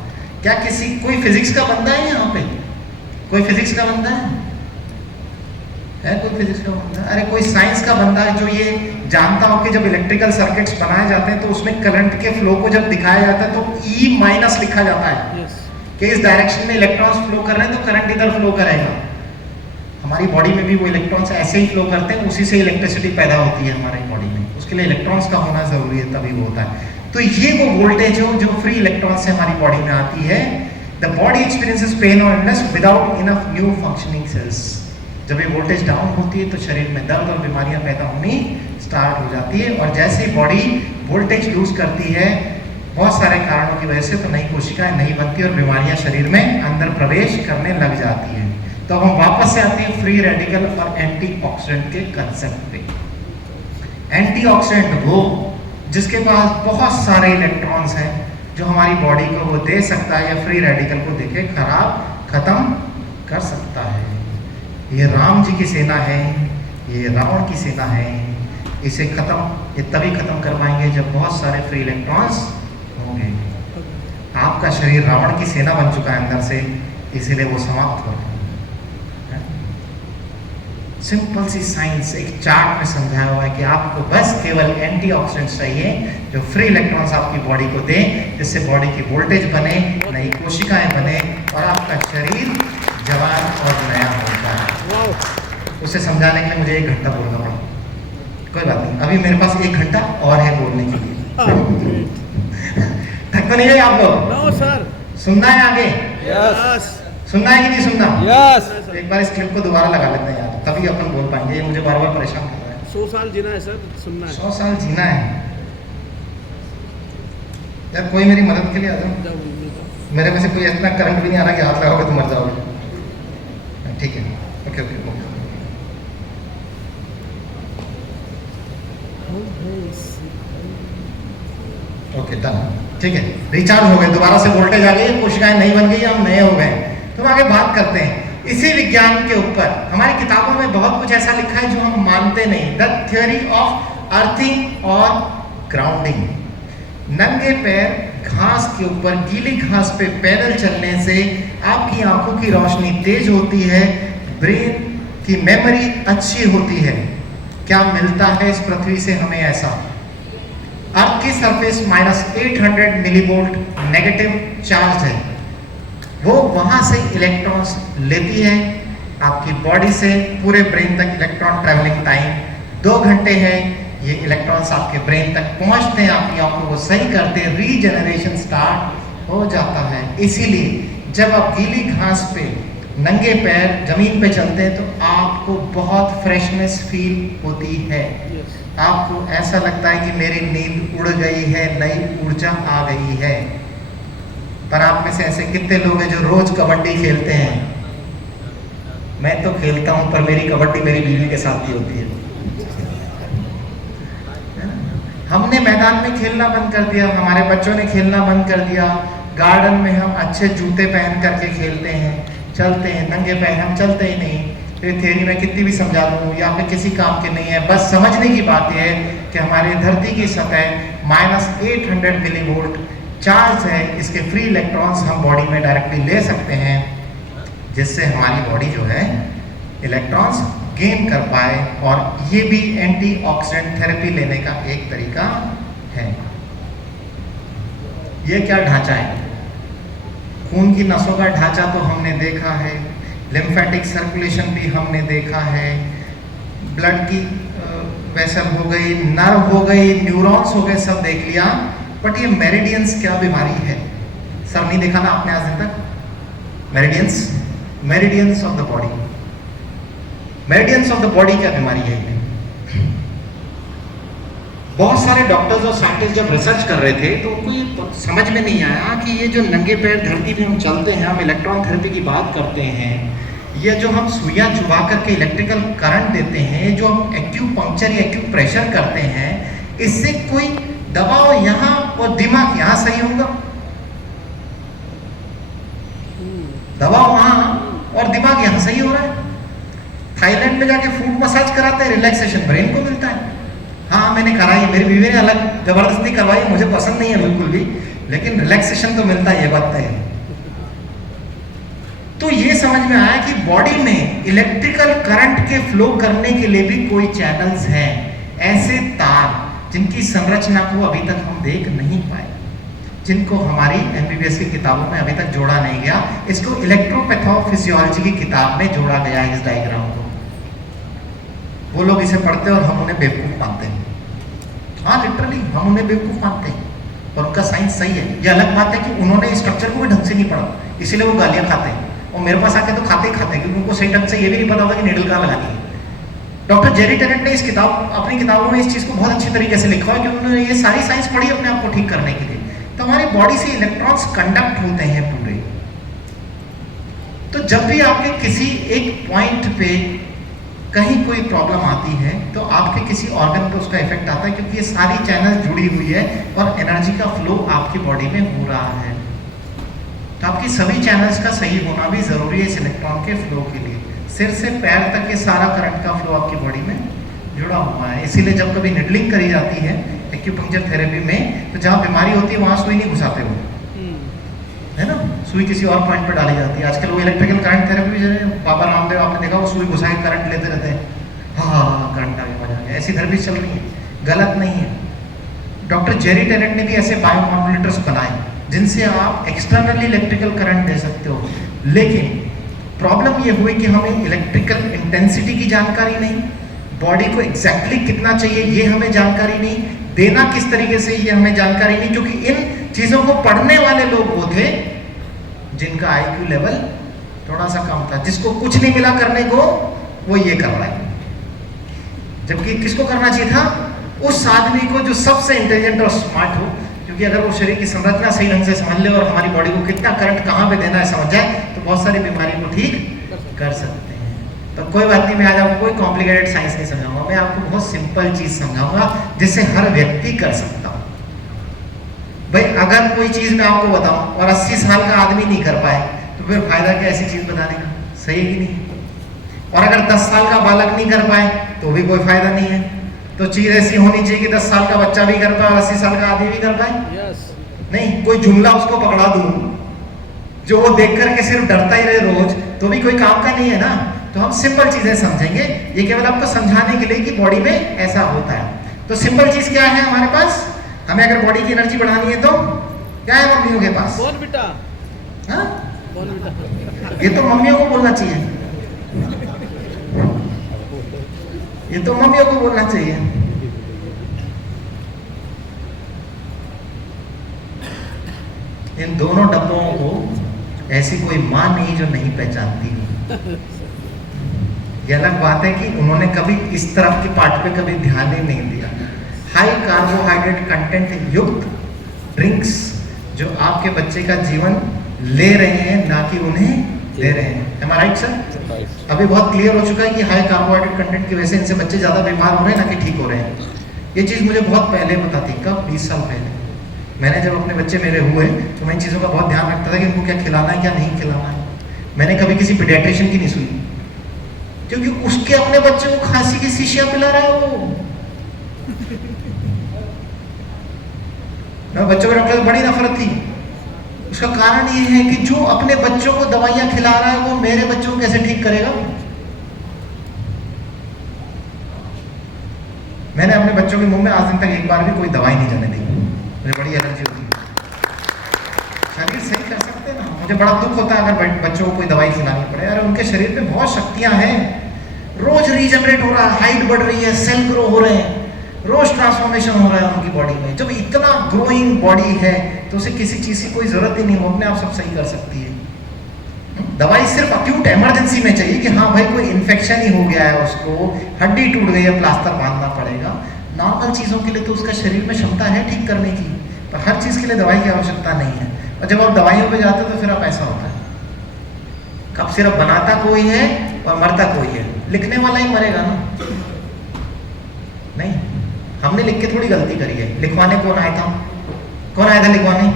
क्या किसी कोई फिजिक्स का बंदा है यहाँ पे? कोई फिजिक्स का बंदा है कोई फिजिक्स का बंदा? अरे कोई साइंस का बंदा है जो ये जानता हो कि जब इलेक्ट्रिकल सर्किट्स बनाए जाते हैं तो उसमें करंट के फ्लो को जब दिखाया जाता है तो E माइनस लिखा जाता है, कि इस डायरेक्शन में इलेक्ट्रॉन्स फ्लो कर रहे हैं तो करंट इधर फ्लो करेगा। हमारी बॉडी में भी वो इलेक्ट्रॉन्स ऐसे ही फ्लो करते हैं, उसी से इलेक्ट्रिसिटी पैदा होती है हमारी बॉडी में, उसके लिए इलेक्ट्रॉन्स का होना जरूरी है, तभी वो होता है। तो ये वो वोल्टेज हो जो फ्री इलेक्ट्रॉन से हमारी बॉडी में आती है। द बॉडी एक्सपीरियंसेस पेन और illness without enough new functioning cells. जब ये वोल्टेज डाउन होती है तो शरीर में दर्द और बीमारियां पैदा होनी स्टार्ट हो जाती है, और जैसे ही बॉडी वोल्टेज लूज करती है बहुत सारे कारणों की वजह से, तो नई कोशिकाएं नहीं बनती और बीमारियां शरीर में अंदर प्रवेश करने लग जाती है। तो हम वापस से आते हैं फ्री रेडिकल और एंटीऑक्सीडेंट के कंसेप्ट पे। एंटीऑक्सीडेंट वो जिसके पास बहुत सारे इलेक्ट्रॉन्स हैं जो हमारी बॉडी को वो दे सकता है, या फ्री रेडिकल को देके खराब खत्म कर सकता है। ये राम जी की सेना है, ये रावण की सेना है। इसे ये तभी खत्म कर पाएंगे जब बहुत सारे फ्री इलेक्ट्रॉन्स होंगे। आपका शरीर रावण की सेना बन चुका है अंदर से, इसीलिए वो समाप्त हो गया। सिंपल सी साइंस एक चार्ट में समझाया हुआ है कि आपको बस केवल एंटीऑक्सीडेंट्स चाहिए जो फ्री इलेक्ट्रॉन्स आपकी बॉडी को दें, जिससे बॉडी की वोल्टेज बने, नई कोशिकाएं बने और आपका शरीर जवान और नया होता है। उसे समझाने के लिए मुझे 1 घंटा बोलना पड़ा, कोई बात नहीं, अभी मेरे पास 1 घंटा और है बोलने के लिए। थक तो नहीं गए आप लोग? No sir. सुनना है आगे? यस। सुनना है कि नहीं सुनना? यस। एक बार इस क्लिप को दोबारा लगा लेते हैं यार, तभी अपन बोल पाएंगे। ये मुझे बार बार परेशान कर रहा है। 100 साल जीना है सर, सुनना है। 100 साल जीना है यार, कोई मेरी मदद के लिए आ जाओ। मेरे में से कोई इतना करंट भी नहीं आ रहा कि हाथ लगाओगे तो मर जाओगे। ठीक है, ओके ओके ओके डन, ठीक है। रिचार्ज हो गए, दोबारा से वोल्टेज आ गई, कोशिकाएं नहीं बन गई, हम नए हो गए। तो हम आगे बात करते हैं इसी विज्ञान के ऊपर। हमारी किताबों में बहुत कुछ ऐसा लिखा है जो हम मानते नहीं। द थ्योरी ऑफ अर्थिंग और ग्राउंडिंग। नंगे पैर घास के ऊपर, गीली घास पे पैदल चलने से आपकी आंखों की रोशनी तेज होती है, ब्रेन की मेमोरी अच्छी होती है। क्या मिलता है इस पृथ्वी से हमें ऐसा? अर्थ की सरफेस -800 मिलीवोल्ट नेगेटिव चार्ज है, वो वहां से इलेक्ट्रॉन्स लेती है आपकी बॉडी से। पूरे ब्रेन तक इलेक्ट्रॉन ट्रैवलिंग टाइम 2 घंटे है। ये इलेक्ट्रॉन्स आपके ब्रेन तक पहुंचते हैं, आपकी आंखों को सही करते हैं, रीजनरेशन स्टार्ट हो जाता है। इसीलिए जब आप गीली घास पे नंगे पैर जमीन पे चलते हैं तो आपको बहुत फ्रेशनेस फील होती है। आपको ऐसा लगता है कि मेरी नींद उड़ गई है, नई ऊर्जा आ गई है। पर आप में से ऐसे कितने लोग हैं जो रोज कबड्डी खेलते हैं? मैं तो खेलता हूं, पर मेरी कबड्डी मेरी बीवी के साथ ही होती है। हमने मैदान में खेलना बंद कर दिया, हमारे बच्चों ने खेलना बंद कर दिया। गार्डन में हम अच्छे जूते पहन करके खेलते हैं, चलते हैं, नंगे पैर हम चलते ही नहीं। फिर थ्योरी में कितनी भी समझा दूं या फिर किसी काम के नहीं है। बस समझने की बात यह है कि हमारी धरती की सतह -800 मिलीवोल्ट चार्ज है। इसके फ्री इलेक्ट्रॉन्स हम बॉडी में डायरेक्टली ले सकते हैं, जिससे हमारी बॉडी जो है इलेक्ट्रॉन्स गेन कर पाए। और ये भी एंटीऑक्सीडेंट थेरेपी लेने का एक तरीका है। ये क्या ढांचा है? खून की नसों का ढांचा तो हमने देखा है, लिम्फेटिक सर्कुलेशन भी हमने देखा है, ब्लड की वेसल हो गई, नर्व हो गई, न्यूरॉन्स हो गए, सब देख लिया। बट ये मेरिडियंस क्या बीमारी है? सर नहीं देखा ना आपने आज दिन तक? Meridians of the body. Meridians of the body क्या बीमारी है? बहुत सारे डॉक्टर्स और साइंटिस्ट जब रिसर्च कर रहे थे तो उनको ये समझ में नहीं आया कि ये जो नंगे पैर धरती पे हम चलते हैं, हम इलेक्ट्रॉन थेरेपी की बात करते हैं, ये जो हम सुइयां चुबा करके इलेक्ट्रिकल करंट देते हैं, जो हम एक्यूपंक्चर या एक्यूप्रेशर करते हैं, इससे कोई दबाव यहाँ और दिमाग यहाँ सही होगा? दबाव वहाँ और दिमाग यहाँ सही हो रहा है। थाईलैंड में जाके फूट मसाज कराते हैं, रिलैक्सेशन ब्रेन को मिलता है। हाँ मैंने कराई, मेरी बीवी ने अलग जबरदस्ती करवाई, मुझे पसंद नहीं है बिल्कुल भी, लेकिन रिलैक्सेशन तो मिलता है, ये बात तय है। तो ये समझ में आया कि बॉडी में इलेक्ट्रिकल करंट के फ्लो करने के लिए भी कोई चैनल्स हैं, ऐसे तार जिनकी संरचना को अभी तक हम देख नहीं पाए। जिनको हमारी एमबीबीएस की किताबों में अभी तक जोड़ा नहीं गया। इसको इलेक्ट्रोपैथोफिजियोलॉजी की किताब में जोड़ा गया है, इस डायग्राम को। वो लोग इसे पढ़ते हैं और हम उन्हें बेवकूफ़ मानते हैं। हाँ, लिटरली हम उन्हें बेवकूफ़ मानते हैं और उनका साइंस सही है। ये अलग बात है कि उन्होंने स्ट्रक्चर को भी ढंग से नहीं पढ़ा, इसीलिए वो गालियाँ खाते हैं। और मेरे पास आके तो खाते ही खाते हैं, क्योंकि उनको सही ढंग से ये भी नहीं पता होता कि निडल कहाँ लगानी है। डॉक्टर जेरी टेनेट ने अपनी किताबों में इस चीज़ को बहुत अच्छी तरीके से लिखा है कि उन्होंने ये सारी साइंस पढ़ी अपने आप को ठीक करने के लिए। तो हमारी बॉडी से इलेक्ट्रॉन्स कंडक्ट होते हैं पूरे। तो जब भी आपके किसी एक पॉइंट पे कहीं कोई प्रॉब्लम आती है तो आपके किसी ऑर्गन पे उसका इफेक्ट आता है, क्योंकि ये सारी चैनल जुड़ी हुई है और एनर्जी का फ्लो आपकी बॉडी में हो रहा है। तो आपकी सभी चैनल्स का सही होना भी जरूरी है इस इलेक्ट्रॉन के फ्लो के लिए। सिर से पैर तक ये सारा करंट का फ्लो आपकी बॉडी में जुड़ा हुआ है। इसीलिए जब कभी निडलिंग करी जाती है एक्यूपंक्चर थेरेपी में, तो जहाँ बीमारी होती है वहाँ सुई नहीं घुसाते हो, है ना, सुई किसी और पॉइंट पर डाली जाती है। आजकल वो electrical current therapy, Baba Ramdev आपने देखा, वो सुई घुसा के करंट लेते रहते हैं। हाँ, करंट आगे मजा आ गया। ऐसी थेरेपी चल रही है, गलत नहीं है। डॉक्टर जेरी टेनेट ने भी ऐसे बायोमॉड्यूलेटर्स बनाए जिनसे आप एक्सटर्नली इलेक्ट्रिकल करंट दे सकते हो। लेकिन प्रॉब्लम ये हुई कि हमें इलेक्ट्रिकल इंटेंसिटी की जानकारी नहीं, बॉडी को एग्जैक्टली कितना चाहिए ये हमें जानकारी नहीं, देना किस तरीके से ये हमें जानकारी नहीं, क्योंकि इन चीजों को पढ़ने वाले लोग वो थे जिनका आईक्यू लेवल थोड़ा सा कम था, जिसको कुछ नहीं मिला करने को, वो ये कर रहा है। जबकि किसको करना चाहिए था? उस आदमी को जो सबसे इंटेलिजेंट और स्मार्ट हो, क्योंकि अगर वो शरीर की संरचना सही ढंग से समझ ले और हमारी बॉडी को कितना करंट कहाँ पे देना है समझ जाए, तो बहुत सारी बीमारी को ठीक कर सकते हैं। तो कोई बात नहीं, मैं आज आपको कोई कॉम्प्लिकेटेड साइंस नहीं समझाऊंगा, मैं आपको बहुत सिंपल चीज समझाऊंगा जिससे हर व्यक्ति कर सकता हूँ। भाई अगर कोई चीज मैं आपको बताऊं और 80 साल का आदमी नहीं कर पाए तो फिर फायदा क्या ऐसी चीज बताने का, सही है कि नहीं? और अगर 10 साल का बालक नहीं कर पाए तो भी कोई फायदा नहीं है। तो चीज ऐसी होनी चाहिए कि 10 साल का बच्चा भी कर पाए और 80 साल का आदमी भी कर पाए। नहीं, कोई जुमला उसको पकड़ा दूं जो वो देख करके सिर्फ डरता ही रहे रोज, तो भी कोई काम का नहीं है ना। तो हम सिंपल चीजें समझेंगे, ये केवल आपको समझाने के लिए कि बॉडी में ऐसा होता है। तो सिंपल चीज क्या है हमारे पास? हमें अगर बॉडी की एनर्जी बढ़ानी है तो क्या है मम्मियों के पास? कौन बेटा? हाँ, कौन बेटा? ये तो मम्मियों को बोलना चाहिए, ये तो मम्मियों को बोलना चाहिए। इन दोनों डब्बों को ऐसी कोई मां नहीं जो नहीं पहचानती हो। ये अलग बात है कि उन्होंने कभी इस तरफ के पार्ट पे कभी ध्यान ही नहीं दिया। हाई कार्बोहाइड्रेट कंटेंट युक्त ड्रिंक्स जो आपके बच्चे का जीवन ले रहे हैं, ना कि उन्हें दे रहे हैं। Am I right, sir? अभी बहुत क्लियर हो चुका है कि हाई कार्बोहाइड्रेट कंटेंट की वजह से इनसे बच्चे ज्यादा बीमार हो रहे हैं, ना कि ठीक हो रहे हैं। ये चीज मुझे बहुत पहले पता थी। कब? 20 साल पहले। मैंने जब अपने बच्चे मेरे हुए तो मैं इन चीज़ों का बहुत ध्यान रखता था कि उनको क्या खिलाना है क्या नहीं खिलाना है। मैंने कभी किसी पीडियाट्रिशियन की नहीं सुनी, क्योंकि उसके अपने बच्चे को खांसी की शीशियां पिला रहा है वो। बच्चों के डॉक्टर से बड़ी नफरत थी। उसका कारण ये है कि जो अपने बच्चों को दवाइयां खिला रहा है वो मेरे बच्चों को कैसे ठीक करेगा। मैंने अपने बच्चों के मुंह में आज दिन तक एक बार भी कोई दवाई नहीं जाने दी। मुझे बड़ी एलर्जी होती है। शरीर सही कर सकते हैं ना। मुझे बड़ा दुख होता है अगर बच्चों को कोई दवाई खिलानी पड़े। अरे उनके शरीर में बहुत शक्तियां हैं, रोज रीजनरेट हो रहा है, हाइट बढ़ रही है, सेल ग्रो हो रहे हैं, रोज ट्रांसफॉर्मेशन हो रहा है उनकी बॉडी में। जब इतना ग्रोइंग बॉडी है तो उसे किसी चीज की कोई जरूरत ही नहीं, वो अपने आप सब सही कर सकती है। दवाई सिर्फ अक्यूट इमरजेंसी में चाहिए कि हाँ भाई कोई इन्फेक्शन ही हो गया है, उसको हड्डी टूट गई है, प्लास्टर बांधना पड़ेगा। नॉर्मल चीजों के लिए तो उसका शरीर में क्षमता है ठीक करने की, पर हर चीज के लिए दवाई की आवश्यकता नहीं है। और जब आप दवाइयों पे जाते हो तो फिर आप ऐसा होता है, कब सिर्फ बनाता कोई है और मरता कोई है। लिखने वाला ही मरेगा ना। नहीं, हमने लिख के थोड़ी गलती करी है। लिखवाने कौन आया था? कौन आया था लिखवाने?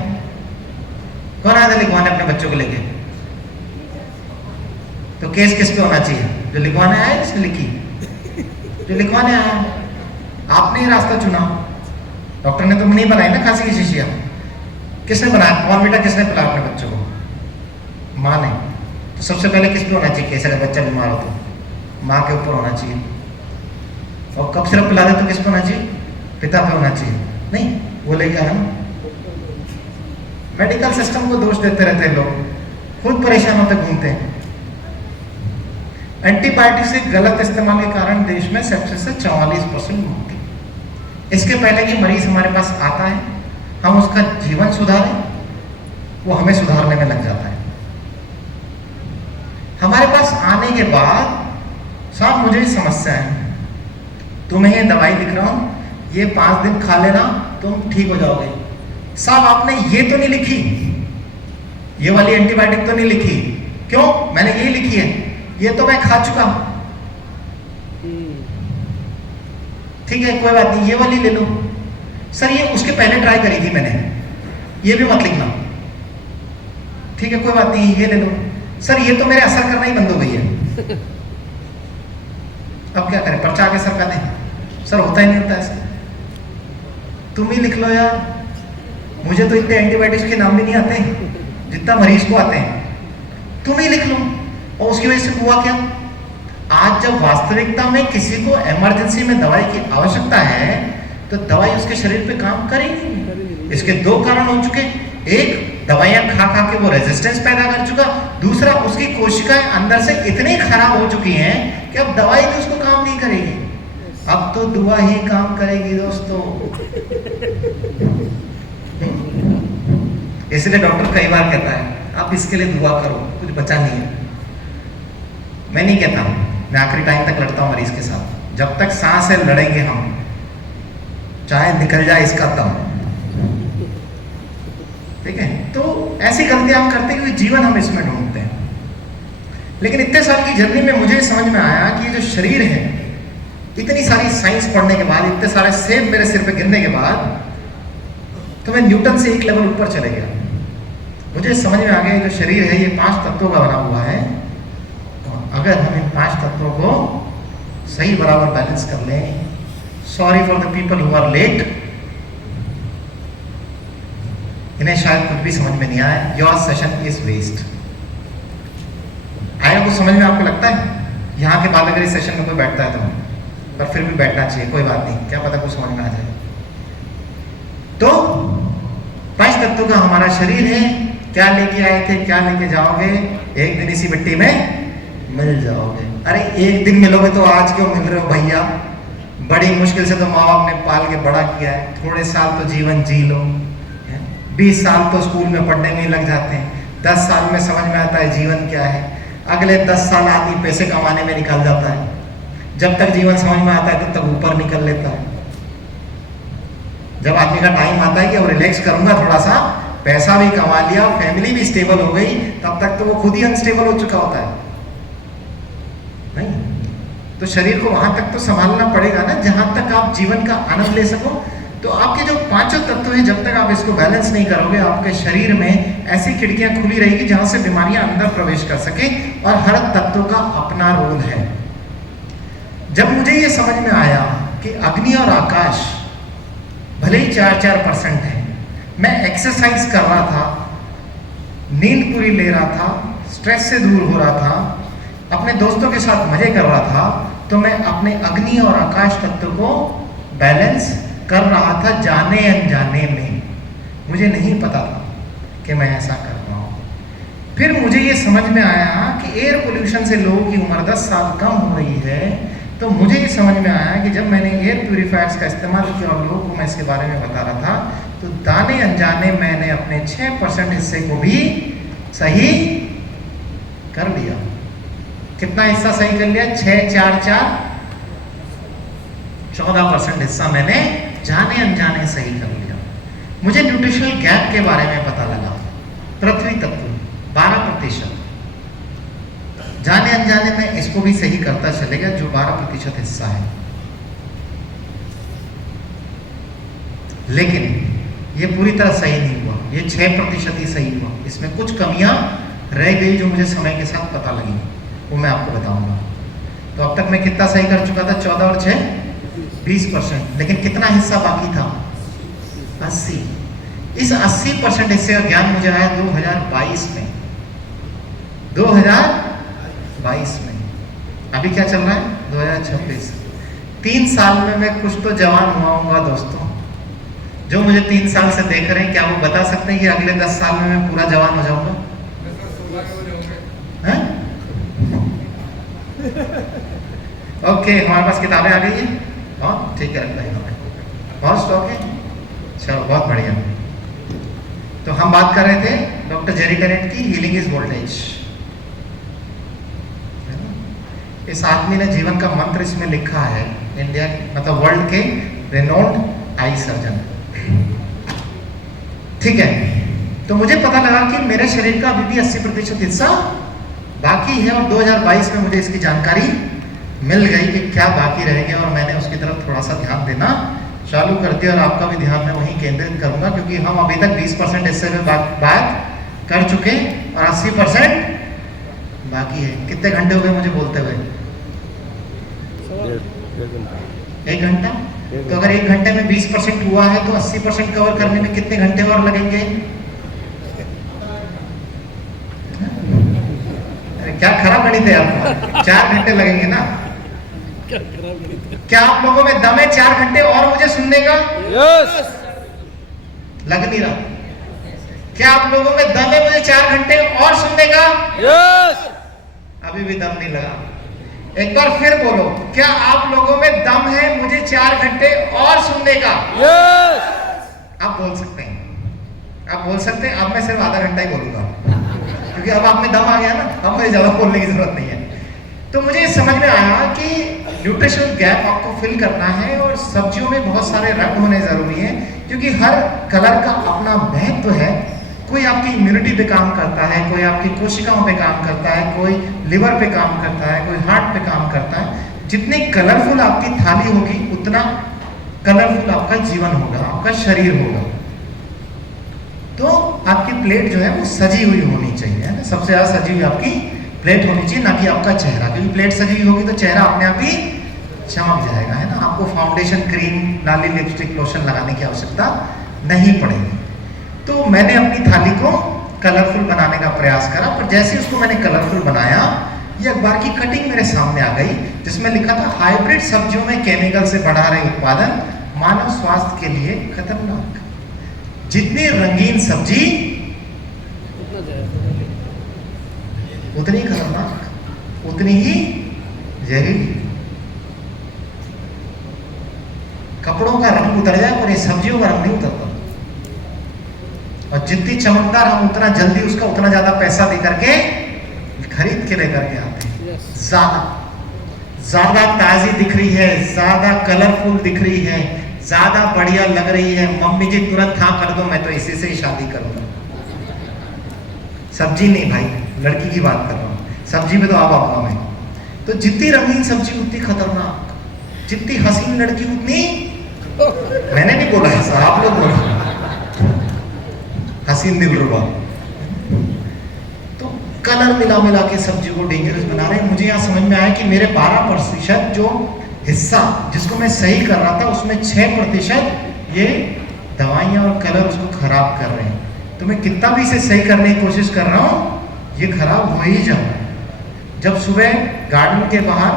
कौन आया था लिखवाने अपने बच्चों को लेके? तो केस किस पे होना चाहिए? जो लिखवाने आया, जिसने लिखी, जो लिखवाने आया। आपने ही रास्ता चुना, डॉक्टर ने तो नहीं बनाई ना खांसी की शीशियां। किसने बनाया? कौन बेटा किसने पिलाया अपने बच्चों को? माँ ने। तो सबसे पहले किस पे होना चाहिए केस? अगर बच्चा बीमार हो तो माँ के ऊपर होना चाहिए। और कब सिर्फ पिला दे तो किस पे होना चाहिए? पिता पे होना चाहिए। नहीं, वो लेके आया ना। मेडिकल सिस्टम को दोष देते रहते हैं लोग, खुद परेशान होते घूमते हैं। एंटीबायोटिक्स के गलत इस्तेमाल के कारण देश में सेप्सिस से 44% मौतें। इसके पहले कि मरीज हमारे पास आता है, हम उसका जीवन सुधारें, वो हमें सुधारने में लग जाता है। हमारे पास आने के बाद साहब मुझे समस्या है, तुम्हें ये दवाई लिख रहा हूं, ये 5 दिन खा लेना तुम ठीक हो जाओगे। साहब आपने ये तो नहीं लिखी, ये वाली एंटीबायोटिक तो नहीं लिखी, क्यों? मैंने ये लिखी है, ये तो मैं खा चुका हूं। ठीक है कोई बात नहीं, ये वाली ले लो। सर ये उसके पहले ट्राई करी थी मैंने, ये भी मत लिखना। ठीक है कोई बात नहीं, ये ले लो। सर ये तो मेरे असर करना ही बंद हो गई है। अब क्या करें, पर्चा आगे सर का दें? सर होता ही नहीं होता ऐसा, तुम ही लिख लो यार, मुझे तो इतने एंटीबायोटिक्स के नाम भी नहीं आते जितना मरीज को आते हैं, तुम ही लिख लो। और उसकी वजह से हुआ क्या, आज जब वास्तविकता में किसी को इमरजेंसी में दवाई की आवश्यकता है तो दवाई उसके शरीर पे काम करेगी। इसके 2 कारण हो चुके, एक दवाइयां खा खा के वो रेजिस्टेंस पैदा कर चुका, दूसरा उसकी कोशिकाएं अंदर से इतनी खराब हो चुकी हैं कि अब दवाई भी उसको काम नहीं करेगी, अब तो दुआ ही काम करेगी दोस्तों। इसलिए डॉक्टर कई बार कहता है आप इसके लिए दुआ करो, कुछ बचा नहीं है। मैं नहीं कहता, मैं आखिरी टाइम तक लड़ता हूं मरीज के साथ, जब तक सांस है लड़ेंगे हम, चाहे निकल जाए इसका दम। ठीक है, तो ऐसी गलतियां हम करते हुए जीवन हम इसमें ढूंढते हैं। लेकिन इतने साल की जर्नी में मुझे समझ में आया कि ये जो शरीर है, इतनी सारी साइंस पढ़ने के बाद, इतने सारे सेब मेरे सिर पे गिरने के बाद, तो मैं न्यूटन से एक लेवल ऊपर चले गया। मुझे समझ में आ गया जो शरीर है ये 5 तत्वों का बना हुआ है, और अगर हम इन 5 तत्वों को सही बराबर बैलेंस कर लें, sorry for the people who are late, इन्हें शायद कुछ भी समझ में नहीं आया, योर सेशन इज वेस्ट। आया कुछ समझ में आपको लगता है? यहाँ के बाद अगर इस सेशन में कोई बैठता है तो, पर फिर भी बैठना चाहिए, कोई बात नहीं, क्या पता कुछ समझ में आ जाए। तो 5 तत्वों का हमारा शरीर है, क्या लेके आए थे क्या लेके जाओगे, एक दिन इसी मिट्टी में मिल जाओगे। अरे एक दिन मिलोगे तो आज क्यों मिल रहे हो भैया, बड़ी मुश्किल से तो माँ बाप ने पाल के बड़ा किया है, थोड़े साल तो जीवन जी लो, 20 साल तो स्कूल में पढ़ने में ही लग जाते हैं, 10 साल में समझ में आता है जीवन क्या है, अगले 10 साल आदमी पैसे कमाने में निकल जाता है, जब तक जीवन समझ में आता है तब तक ऊपर निकल लेता है। जब आदमी का टाइम आता है कि अब रिलैक्स करूंगा थोड़ा सा, पैसा भी कमा लिया, फैमिली भी स्टेबल हो गई, तब तक तो वो खुद ही अनस्टेबल हो चुका होता है। नहीं, तो शरीर को वहां तक तो संभालना पड़ेगा ना जहां तक आप जीवन का आनंद ले सको। तो आपके जो 5 तत्व हैं, जब तक आप इसको बैलेंस नहीं करोगे, आपके शरीर में ऐसी खिड़कियां खुली रहेगी जहां से बीमारियां अंदर प्रवेश कर सके, और हर तत्व का अपना रोल है। जब मुझे ये समझ में आया कि अग्नि और आकाश भले ही 4-4% है, मैं एक्सरसाइज कर रहा था, नींद पूरी ले रहा था, स्ट्रेस से दूर हो रहा था, अपने दोस्तों के साथ मजे कर रहा था, तो मैं अपने अग्नि और आकाश तत्व को बैलेंस कर रहा था जाने अनजाने में। मुझे नहीं पता था कि मैं ऐसा कर रहा हूं। फिर मुझे ये समझ में आया कि एयर पोल्यूशन से लोगों की उम्र 10 साल कम हो रही है, तो मुझे ये समझ में आया कि जब मैंने एयर प्यूरीफायर्स का इस्तेमाल किया और लोगों को मैं इसके बारे में बता रहा था, तो दाने अनजाने मैंने अपने 6% हिस्से को भी सही कर लिया। कितना हिस्सा सही कर लिया? 6-4-4 14% हिस्सा मैंने जाने अनजाने सही कर लिया। मुझे न्यूट्रिशनल गैप के बारे में पता लगा, पृथ्वी तत्व 12%, जाने अनजाने में इसको भी सही करता चलेगा, जो 12% हिस्सा है। लेकिन ये पूरी तरह सही नहीं हुआ, ये 6% ही सही हुआ, इसमें कुछ कमियां रह गई जो मुझे समय के साथ पता लगी, वो मैं आपको बताऊंगा। तो अब तक मैं कितना सही कर चुका था? 14 और 6 20%। लेकिन कितना हिस्सा बाकी था? 80। इस 80% हिस्से का ज्ञान मुझे आया 2022 में। 2022 में। अभी क्या चल रहा है? 2026। 3 साल में मैं कुछ तो जवान हुआ होऊंगा दोस्तों। जो मुझे 3 साल से देख रहे हैं, क्या वो बता सकते हैं कि अगले 10 साल में मैं पूरा जवान हो जाऊंगा? हैं? ओके, हमारे पास किताबें आ गई है। हाँ ठीक है, रखना है बहुत स्टॉक है। चलो बहुत बढ़िया। तो हम बात कर रहे थे डॉक्टर जेरी टेनेट की हीलिंग इज वोल्टेज। इस आदमी ने जीवन का मंत्र इसमें लिखा है, इंडिया मतलब वर्ल्ड के रेनोल्ड आई सर्जन। ठीक है, तो मुझे पता लगा कि मेरे शरीर का अभी भी 80% हिस्सा बाकी है और 2022 में मुझे इसकी जानकारी मिल गई कि क्या बाकी रह गया और मैंने उसकी तरफ थोड़ा सा ध्यान देना चालू कर दिया और आपका भी ध्यान मैं वहीं केंद्रित करूंगा, क्योंकि हम अभी तक 20% हिस्से में बात कर चुके और 80% बाकी है। कितने घंटे हो गए मुझे बोलते हुए? 1 घंटा। तो अगर 1 घंटे में 20% हुआ है तो 80% कवर करने में कितने घंटे और लगेंगे? क्या खराब गणित है आपका? 4 घंटे लगेंगे ना? क्या आप लोगों में दम है 4 घंटे और मुझे सुनने का? यस। लग नहीं रहा। क्या आप लोगों में दम है मुझे 4 घंटे और सुनने का? यस। अभी भी दम नहीं लगा। एक बार फिर बोलो, क्या आप लोगों में दम है मुझे 4 घंटे और सुनने का? यस। आप बोल सकते हैं, आप बोल सकते हैं। अब मैं सिर्फ आधा घंटा ही बोलूंगा, क्योंकि अब आप में दम आ गया ना, अब मुझे ज्यादा बोलने की जरूरत नहीं है। तो मुझे समझ में आया कि न्यूट्रिशनल गैप आपको फिल करना है और सब्जियों में बहुत सारे रंग होने जरूरी है, क्योंकि हर कलर का अपना महत्व है। कोई आपकी इम्यूनिटी पे काम करता है, कोई आपकी कोशिकाओं पे काम करता है, कोई लिवर पे काम करता है, कोई हार्ट पे काम करता है। जितनी कलरफुल आपकी थाली होगी उतना कलरफुल आपका जीवन होगा, आपका शरीर होगा। तो आपकी प्लेट जो है वो सजी हुई होनी चाहिए, है ना? सबसे ज्यादा सजी हुई आपकी प्लेट होनी चाहिए, ना कि आपका चेहरा, क्योंकि प्लेट सजी हुई होगी तो चेहरा अपने आप ही चमक जाएगा, है ना? आपको फाउंडेशन, क्रीम, लाली लिपस्टिक, लोशन लगाने की आवश्यकता नहीं पड़ेगी। तो मैंने अपनी थाली को कलरफुल बनाने का प्रयास करा, पर जैसे उसको मैंने कलरफुल बनाया, ये अखबार की कटिंग मेरे सामने आ गई जिसमें लिखा था हाइब्रिड सब्जियों में केमिकल से बढ़ा रहे उत्पादन मानव स्वास्थ्य के लिए खतरनाक। जितनी रंगीन सब्जी उतनी खतरनाक, उतनी ही जहरीली। कपड़ों का रंग उतर जाए और ये सब्जियों का रंग नहीं उतरता। और जितनी चमकदार हम उतना जल्दी उसका उतना ज्यादा पैसा दे करके खरीद के लेकर के आते हैं। ज्यादा ताजी दिख रही है, ज्यादा कलरफुल दिख रही है, ज्यादा बढ़िया लग रही है, मम्मी जी तुरंत हाँ कर दो, मैं तो इसी से ही शादी करूंगा। सब्जी नहीं भाई, लड़की की बात कर रहा हूं, सब्जी में तो आप आऊंगा मैं। तो जितनी रंगीन सब्जी उतनी खतरनाक, जितनी हसीन लड़की उतनी, मैंने नहीं बोला ऐसा, आप लोग बोलो, हसीन दिलरुबा। तो कलर मिला मिला के सब्जी को डेंजरस बना रहे हैं। मुझे यहाँ समझ में आया कि मेरे 12% जो हिस्सा जिसको मैं सही कर रहा था, उसमें 6% ये दवाइयाँ और कलर उसको खराब कर रहे हैं। तो मैं कितना भी इसे सही करने की कोशिश कर रहा हूँ, ये खराब हो ही जा रहा है। जब सुबह गार्डन के बाहर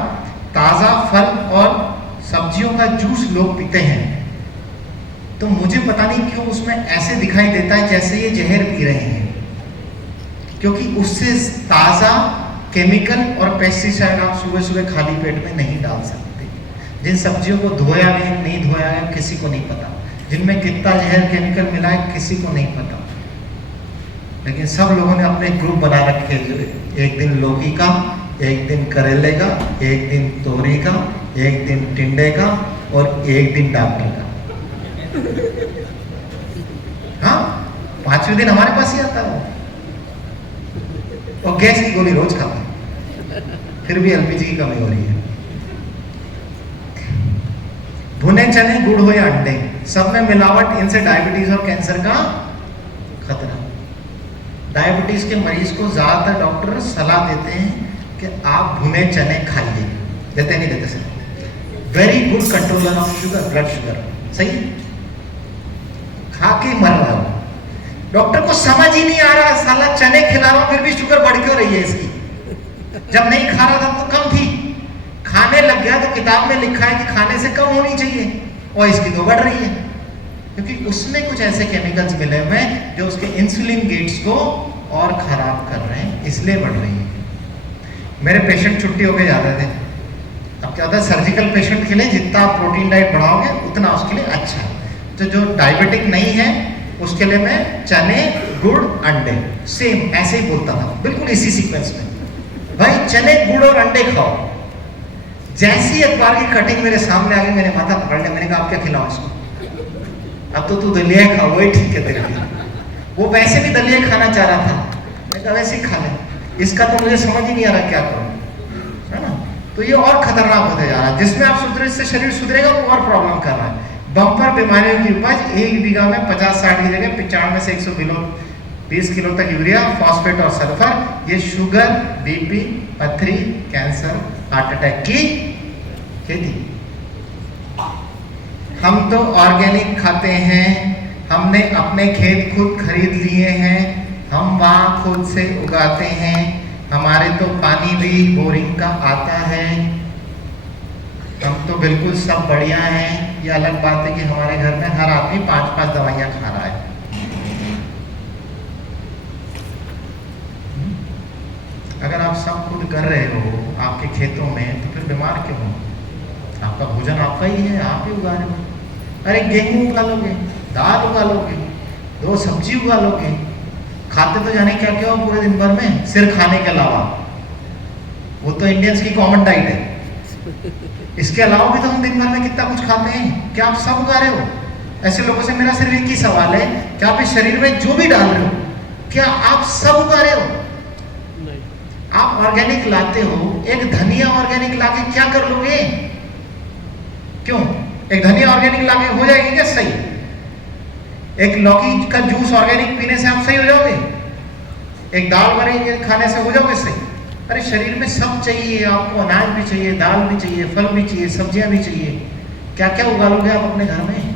ताज़ा फल और सब्जियों का जूस लोग पीते हैं, तो मुझे पता नहीं क्यों उसमें ऐसे दिखाई देता है जैसे ये जहर पी रहे हैं, क्योंकि उससे ताज़ा केमिकल और पेस्टिसाइड आप सुबह सुबह खाली पेट में नहीं डाल सकते। जिन सब्जियों को धोया गया नहीं धोया गया किसी को नहीं पता, जिनमें कितना जहर केमिकल मिला है किसी को नहीं पता। लेकिन सब लोगों ने अपने ग्रुप बना रखे, एक दिन लौकी का, एक दिन करेले का, एक दिन तोरी का, एक दिन टिंडे का और एक दिन डॉक्टर का। हाँ, 5वें दिन हमारे पास ही आता है और गैस की गोली रोज खाता है, फिर भी एलपीजी की कमी हो रही है। भुने चने, गुड़ हो या अंडे, सब में मिलावट, इनसे डायबिटीज और कैंसर का खतरा। डायबिटीज के मरीज को ज्यादातर डॉक्टर सलाह देते हैं कि आप भुने चने खाइए, देते नहीं देते sir, very good controller of sugar, blood sugar, सही खा के मर रहा हो। डॉक्टर को समझ ही नहीं आ रहा, साला चने खिला रहा हूं फिर भी शुगर बढ़ क्यों रही है इसकी। जब नहीं खा रहा था तो कम थी, खाने लग गया तो किताब में लिखा है कि खाने से कम होनी चाहिए और इसकी तो बढ़ रही है। क्योंकि उसमें कुछ ऐसे केमिकल्स मिले हुए हैं जो उसके इंसुलिन गेट्स को और खराब कर रहे हैं, इसलिए बढ़ रही है। मेरे पेशेंट छुट्टी होके जाते थे। अब क्या होता है, सर्जिकल पेशेंट के लिए जितना आप प्रोटीन डाइट बढ़ाओगे उतना उसके लिए अच्छा है। तो जो डायबिटिक नहीं है उसके लिए मैं चने, गुड़, अंडे, सेम ऐसे ही बोलता था, बिल्कुल इसी सीक्वेंस में, भाई चने, गुड़ और अंडे खाओ। जैसी अखबार की कटिंग मेरे सामने आ गई, मैंने माथा पकड़ लिया, मैंने कहा आप क्या खिलाओ इसको, अब तो तू दलिया खा, वही ठीक है तेरे लिए। वो वैसे भी दलिया खाना चाह रहा था, मैं कहा वैसे ही खा ले, इसका तो मुझे समझ ही नहीं आ रहा क्या करूं, है ना। तो ये और खतरनाक होते जा रहा है। जिसमें आप सुधरे, इससे शरीर सुधरेगा वो और प्रॉब्लम कर रहा है। बम्पर बीमारियों की उपज 1 बीघा में 50-60 की जगह 95 से 120 किलो तक यूरिया, फॉस्फेट और सल्फर। ये शुगर, बीपी, पथरी, कैंसर, हार्ट अटैक की खेती। हम तो ऑर्गेनिक खाते हैं, हमने अपने खेत खुद खरीद लिए हैं, हम वहाँ खुद से उगाते हैं, हमारे तो पानी भी बोरिंग का आता है, हम तो बिल्कुल सब बढ़िया हैं। ये अलग बात है कि हमारे घर में हर आदमी 5-5 दवाइयाँ खा रहा है। अगर आप सब खुद कर रहे हो आपके खेतों में, तो फिर बीमार क्यों हो? आपका भोजन आपका ही है, आप ही उगा रहे हो। अरे गेहूं उगा लोगे, दाल उगा लोगे, 2 सब्जी उगा लोगे, खाते तो जाने क्या क्या हो पूरे दिन भर में, सिर्फ खाने के अलावा। वो तो इंडियंस की कॉमन डाइट है। इसके अलावा भी तो हम दिन भर में कितना कुछ खाते हैं। क्या आप सब उगा रहे हो? ऐसे लोगों से मेरा सिर्फ एक ही सवाल है, क्या आप इस शरीर में जो भी डाल रहे हो, क्या आप सब उगा रहे हो? आप ऑर्गेनिक लाते हो, एक धनिया ऑर्गेनिक लाके क्या कर लोगे? क्यों? एक धनिया ऑर्गेनिक लाके हो जाएगी क्या सही? एक लौकी का जूस ऑर्गेनिक पीने से आप सही हो जाओगे? एक दाल बड़ी खाने से हो जाओगे सही? अरे शरीर में सब चाहिए आपको, अनाज भी चाहिए, दाल भी चाहिए, फल भी चाहिए, सब्जियां भी चाहिए। क्या क्या उगा लोगे आप अपने घर में?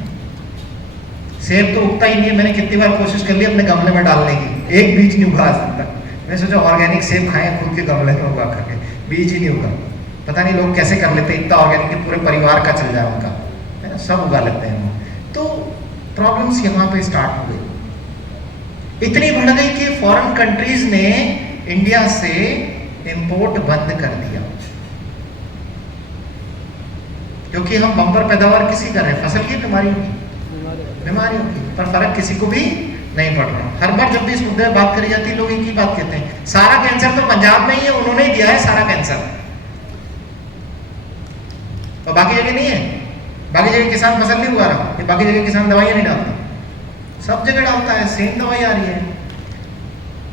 सेब तो उगता ही नहीं है। मैंने कितनी बार कोशिश कर ली अपने गमले में डालने की, एक बीज नहीं उगा आज तक। मैं सोचा ऑर्गेनिक सेब खाएं खुद के गमले में उगा करके, बीज ही नहीं उगा। पता नहीं लोग कैसे कर लेते हैं, इतना ऑर्गेनिक के पूरे परिवार का चल जाए उनका, है ना, सब उगा लेते हैं वो। तो प्रॉब्लम्स यहाँ पे स्टार्ट हो गई, इतनी बढ़ गई कि फॉरेन कंट्रीज ने इंडिया से इंपोर्ट बंद कर दिया, क्योंकि हम बम्पर पैदावार किसी कर रहे हैं, फसल की, बीमारियों की, पर फर्क किसी को भी नहीं पड़ रहा। हर बार जब भी इस मुद्दे पर बात करी जाती है लोग एक ही बात कहते हैं, सारा कैंसर तो पंजाब में ही है, उन्होंने ही दिया है सारा कैंसर, और बाकी जगह नहीं है। बाकी जगह किसान फसल नहीं उगा रहा, बाकी जगह किसान दवाइयां नहीं डालता, सब जगह डालता है, सेम दवाई आ रही है।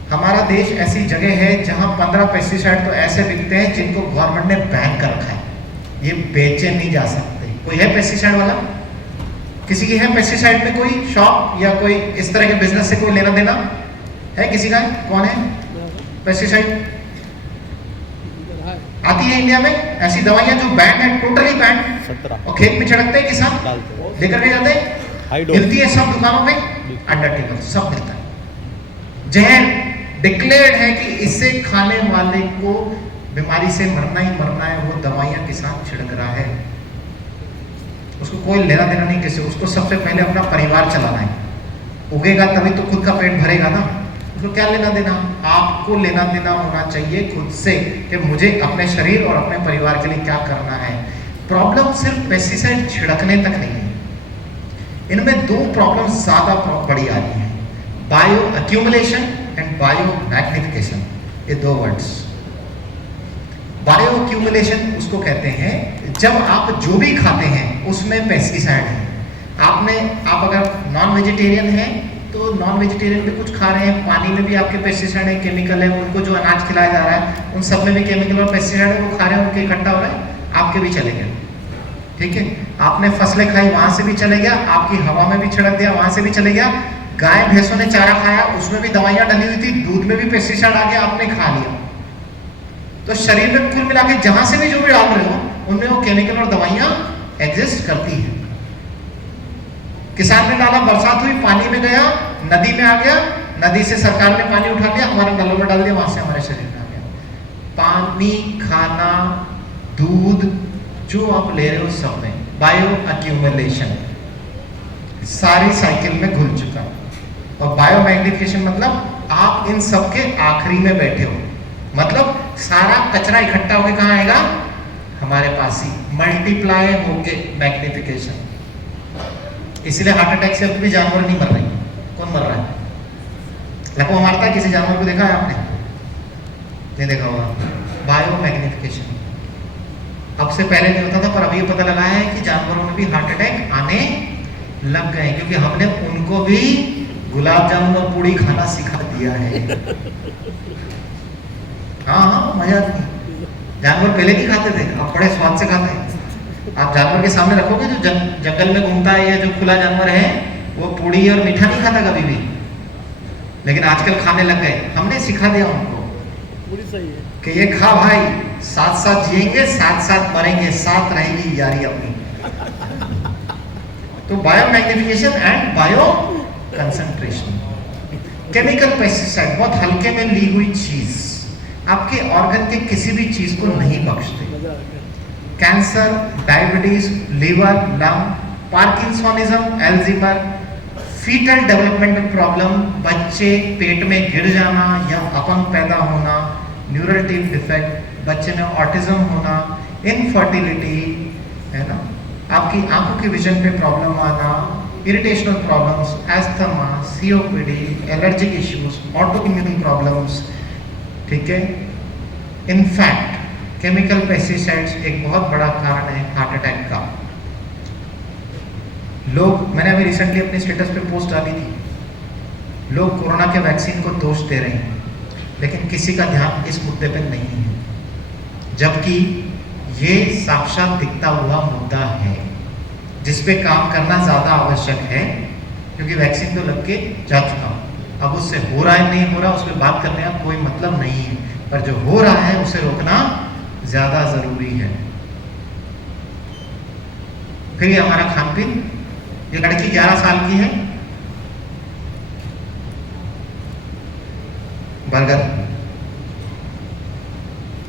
हमारा देश ऐसी जगह है जहां 15 पेस्टिसाइड तो ऐसे बिकते हैं जिनको गवर्नमेंट ने बैन कर रखा है, ये बेचे नहीं जा सकते। कोई है पेस्टिसाइड वाला? किसी की है पेस्टिसाइड में कोई शॉप या कोई इस तरह के बिजनेस से कोई लेना देना है किसी का? कौन है? पेस्टिसाइड आती है इंडिया में ऐसी दवाइयां जो बैंड है, टोटली बैंड, और खेत में छिड़कते हैं किसान, लेकर के जाते हैं, मिलती है सब दुकानों में, अंडर टेबल सब मिलता है। जहर डिक्लेयर्ड है कि इससे खाने वाले को बीमारी से मरना ही मरना है, वो दवाइयां किसान छिड़क रहा है, उसको कोई लेना देना नहीं किसी, उसको सबसे पहले अपना परिवार चलाना है। उगेगा तभी तो खुद का पेट भरेगा ना, उसको क्या लेना देना? आपको लेना देना होना चाहिए खुद से कि मुझे अपने शरीर और अपने परिवार के लिए क्या करना है। प्रॉब्लम सिर्फ पेस्टिसाइड छिड़कने तक नहीं है, इनमें 2 प्रॉब्लम ज्यादा बड़ी आ रही है, bio accumulation and bio magnification. ये 2 वर्ड्स। बायो एक्यूमुलेशन उसको कहते हैं जब आप जो भी खाते हैं उसमें पेस्टिसाइड है। आप अगर नॉन वेजिटेरियन हैं तो नॉन वेजिटेरियन भी कुछ खा रहे हैं, पानी में भी आपके पेस्टिसाइड है, केमिकल है, उनको जो अनाज खिलाया जा रहा है उन सब में भी केमिकल और पेस्टिसाइड है, वो खा रहे हैं, उनके इकट्ठा हो रहा है, आपके भी चलेगा। ठीक है, आपने फसलें खाई वहां से भी चले गया, आपकी हवा में भी छिड़क दिया वहां से भी चले गया, गाय भैंसों ने चारा खाया उसमें भी दवाइयां डली हुई थी, दूध में भी पेस्टिसाइड आ गया, आपने खा लिया। तो शरीर में कुल मिला के जहां से भी जो भी डाल रहे हो उनमें वो केमिकल और दवाइयां एग्जिस्ट करती है। किसान ने डाला, बरसात हुई, पानी में गया, नदी में आ गया, नदी से सरकार ने पानी उठा लिया, हमारे नलों में डाल दिया, वहां से हमारे शरीर में आ गया। पानी, खाना, दूध जो आप ले रहे हो सब में बायो एक्यूमुलेशन। सारी साइकिल में घुल चुका। और बायोमैग्निफिकेशन मतलब आप इन सब के आखिरी में बैठे हो, मतलब सारा कचरा इकट्ठा होकर कहाँ आएगा, हमारे पास ही मल्टीप्लाई होके मैग्निफिकेशन। इसलिए हार्ट अटैक से अभी भी जानवर नहीं मर रहे। कौन मर रहा है? लकवा मारता है किसी जानवर को, देखा है आपने? नहीं देखा होगा। बायो मैग्निफिकेशन अब से पहले नहीं होता था, पर अभी पता लगा है कि जानवरों में भी हार्ट अटैक आने लग गए, क्योंकि हमने उनको भी गुलाब जामुन और पूड़ी खाना सिखा दिया है। हाँ हाँ, मजा आती है। जानवर पहले नहीं खाते थे, अब बड़े स्वाद से खाते हैं। आप जानवर के सामने रखोगे जो जंगल में घूमता है या जो खुला जानवर है, वो पूड़ी और मीठा नहीं खाता कभी भी, लेकिन आजकल खाने लग गए। हमने सिखा दिया उनको पूरी सही है कि ये खा भाई, साथ साथ जिएंगे, साथ साथ मरेंगे, साथ रहेगी यारी अपनी। तो bio magnification and bio concentration. Chemical pesticide बहुत हल्के में ली हुई चीज आपके ऑर्गन के किसी भी चीज को नहीं बख्शते। Cancer, diabetes, liver, lung, parkinsonism, Alzheimer, foetal developmental problem, बच्चे पेट में गिर जाना या अपंग पैदा होना, न्यूरल डिफेक्ट, बच्चे में ऑटिज्म होना, इनफर्टिलिटी, है ना, आपकी आंखों की विजन पे प्रॉब्लम आना, irritational problems, asthma, COPD, allergic issues, auto immune problems, ठीक है। इनफैक्ट केमिकल पेस्टिसाइड्स एक बहुत बड़ा कारण है हार्ट अटैक का। लोग, मैंने अभी रिसेंटली अपने स्टेटस पे पोस्ट डाली थी, लोग कोरोना के वैक्सीन को दोष दे रहे हैं, लेकिन किसी का ध्यान इस मुद्दे पे नहीं है, जबकि ये साक्षात दिखता हुआ मुद्दा है जिस पे काम करना ज़्यादा आवश्यक है, क्योंकि वैक्सीन तो लग के जा चुका। अब उससे हो रहा है नहीं हो रहा, उस पर बात करने का कोई मतलब नहीं है, पर जो हो रहा है उसे रोकना ज़्यादा ज़रूरी है। फिर ये हमारा खान पीन, ये लड़की 11 साल की है, बर्गर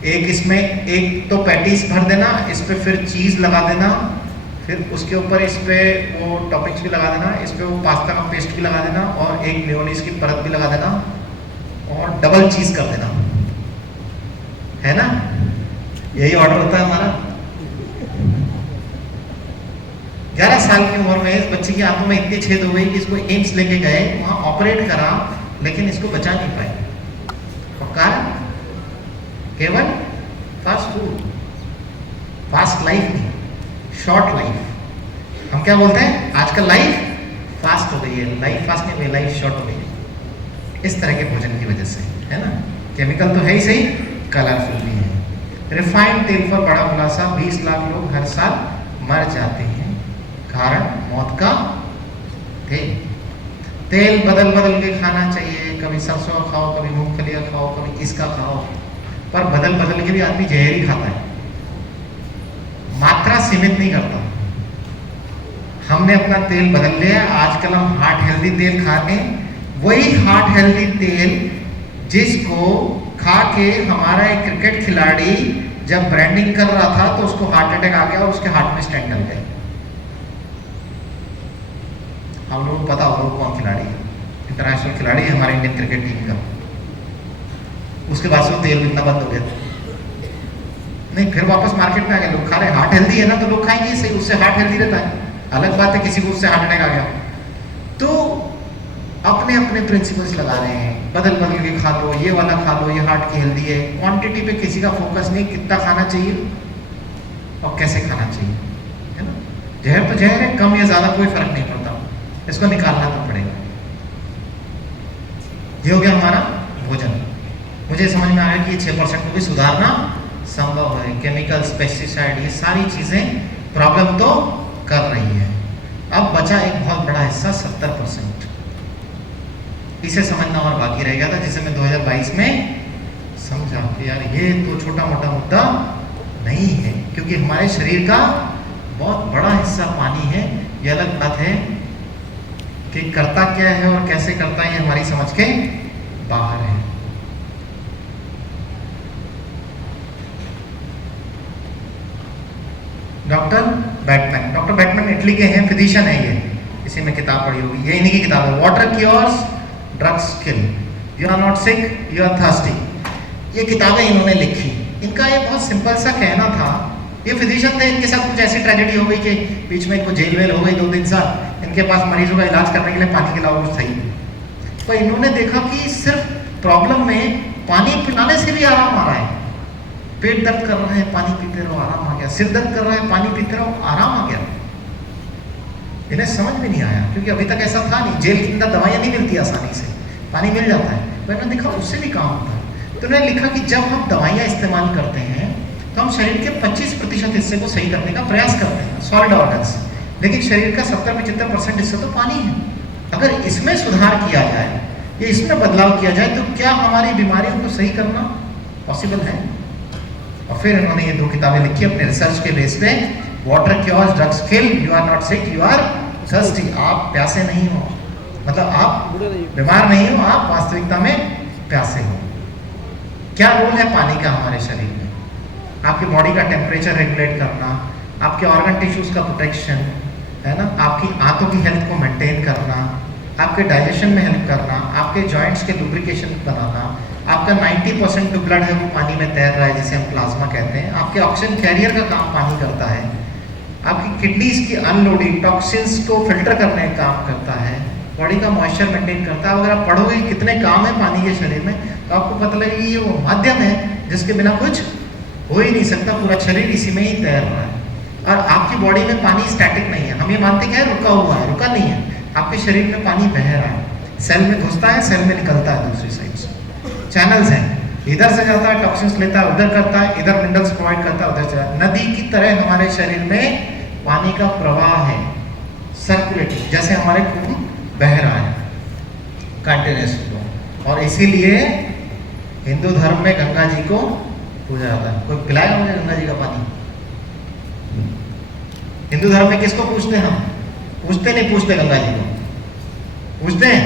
एक, इसमें एक तो पैटीज भर देना, इस पे फिर चीज लगा देना, फिर उसके ऊपर इस पे वो टॉपिंग्स भी लगा देना, इस पे वो पास्ता का पेस्ट भी लगा देना, और एक मेयोनीज की परत भी लगा देना, और डबल चीज कर देना, है ना? यही ऑर्डर होता है हमारा। 11 साल की उम्र में इस बच्ची की आंखों में इतनी छेद हो गई कि इसको एम्स लेके गए, वहां ऑपरेट करा, लेकिन इसको बचा नहीं पाए। और कारण केवल फास्ट फूड, फास्ट लाइफ नहीं, शॉर्ट लाइफ। हम क्या बोलते हैं आजकल, लाइफ फास्ट हो गई है, लाइफ फास्ट नहीं हुई, लाइफ शॉर्ट हो गई है, इस तरह के भोजन की वजह से, है ना? केमिकल तो है ही सही, कलरफुल भी है। रिफाइंड तेल पर बड़ा खुलासा, 20 लाख लोग हर साल मर जाते हैं, कारण मौत का तेल बदल बदल के खाना चाहिए, कभी सरसों का खाओ, कभी मूंगफली का खाओ, कभी इसका खाओ, पर बदल बदल के भी आदमी जहर ही खाता है, मात्रा सीमित नहीं करता। हमने अपना तेल बदल लिया, आजकल हम हार्ट हेल्दी तेल खाते हैं, वही हार्ट हेल्दी तेल जिसको खा के हमारा एक क्रिकेट खिलाड़ी जब ब्रांडिंग कर रहा था तो उसको हार्ट अटैक आ गया और उसके हार्ट में स्टेंट डल गए। हम लोगों को पता होगा वो कौन खिलाड़ी है, इंटरनेशनल खिलाड़ी है हमारे इंडियन क्रिकेट टीम का। उसके बाद से वो तेल बिकना बंद हो गया, नहीं, फिर वापस मार्केट में आ गए, लोग खा रहे, हार्ट हेल्दी है ना तो लोग खाएंगे, सही, उससे हार्ट हेल्दी रहता है। अलग बात है किसी को उससे हार्ट अटैक आ गया, तो अपने अपने प्रिंसिपल्स लगा रहे हैं, बदल बदल के खा लो, ये वाला खा लो, ये हार्ट की हेल्दी है। क्वांटिटी पे किसी का फोकस नहीं, कितना खाना चाहिए और कैसे खाना चाहिए, है ना? जहर तो जहर है, कम या ज्यादा कोई फर्क नहीं पड़ता, इसको निकालना तो पड़ेगा। ये हो गया हमारा भोजन। मुझे समझ में आया कि ये 6% को भी सुधारना संभव है। केमिकल्स, पेस्टिसाइड, ये सारी चीजें प्रॉब्लम तो कर रही है। अब बचा एक बहुत बड़ा हिस्सा 70%, इसे समझना और बाकी रह गया था, जिसे मैं 2022 में समझा कि यार ये तो छोटा मोटा मुद्दा नहीं है, क्योंकि हमारे शरीर का बहुत बड़ा हिस्सा पानी है। ये अलग बात है कि करता क्या है और कैसे करता है, ये हमारी समझ के बाहर है। डॉक्टर बैटमैन इटली के हैं, फिजिशियन है ये, इसी में किताब पढ़ी होगी, ये इन्हीं की किताब है, water cures drugs kill, you are not sick you are thirsty. ये किताबें इन्होंने लिखी। इनका ये बहुत सिंपल सा कहना था, ये फिजिशियन थे, इनके साथ कुछ ऐसी ट्रेजेडी हो गई कि बीच में इनको जेल वेल हो गई 2-3 साल, इनके पास मरीजों का इलाज करने के लिए पानी के अलावा कुछ सही। तो इन्होंने देखा कि सिर्फ प्रॉब्लम में पानी पिलाने से भी आराम आ रहा है। पेट दर्द कर रहा है, पानी पीते रहो आराम आ गया, सिर दर्द कर रहा है, पानी पीते रहो आराम आ गया। इन्हें समझ में नहीं आया क्योंकि अभी तक ऐसा था नहीं, जेल के अंदर दवाइयाँ नहीं मिलती आसानी से, पानी मिल जाता है। मैंने देखा उससे भी काम होता है। तो उन्होंने लिखा कि जब हम दवाइयाँ इस्तेमाल करते हैं तो हम शरीर के 25% हिस्से को सही करने का प्रयास करते हैं, सॉलिड ऑर्गन्स, लेकिन शरीर का 70-75% हिस्सा तो पानी है। अगर इसमें सुधार किया जाए या इसमें बदलाव किया जाए तो क्या हमारी बीमारियों को सही करना पॉसिबल है? और फिर इन्होंने ये 2 किताबें लिखी अपने रिसर्च के बेस पे, water cures drugs kill, you are not sick you are thirsty. आप प्यासे नहीं हो, मतलब आप बीमार नहीं हो, आप वास्तविकता में प्यासे हो। क्या रोल है पानी का हमारे शरीर में? आपकी बॉडी का टेम्परेचर रेगुलेट करना, आपके ऑर्गन टिश्यूज का प्रोटेक्शन, है ना, आपकी आंतों की हेल्थ को मेंटेन करना, आपके डाइजेशन में हेल्प करना, आपके जॉइंट्स के लुब्रिकेशन बनाना, आपका 90% जो ब्लड है वो पानी में तैर रहा है जिसे हम प्लाज्मा कहते हैं, आपके ऑक्सीजन कैरियर का काम पानी करता है, आपकी किडनीज की अनलोडिंग टॉक्सिन्स को फिल्टर करने का काम करता है, बॉडी का मॉइस्चर मेंटेन करता है। अगर आप पढ़ोगे कितने काम है पानी के शरीर में तो आपको पता लगेगा ये वो माध्यम है जिसके बिना कुछ हो ही नहीं सकता, पूरा शरीर इसी में ही तैर रहा है। और आपकी बॉडी में पानी स्टैटिक नहीं है, हम ये मानते हैं रुका हुआ है, रुका नहीं है, आपके शरीर में पानी बह रहा है, सेल में घुसता है, सेल में निकलता है दूसरी साइड से। चैनल्स हैं, इधर से जाता है, टॉक्सिन्स लेता है, उधर करता है, इधर मिनरल्स प्रोवाइड करता है, उधर से नदी की तरह हमारे शरीर में पानी का प्रवाह है, सर्कुलेटिंग, जैसे हमारे खून बह रहा है कंटिन्यूस फ्लो। और इसीलिए हिंदू धर्म में गंगा जी को पूजा जाता है। कोई पिलाएगा मुझे गंगा जी का पानी? हिंदू धर्म में किसको पूछते हैं हम? पूछते नहीं पूछते गंगा जी को? पूछते हैं?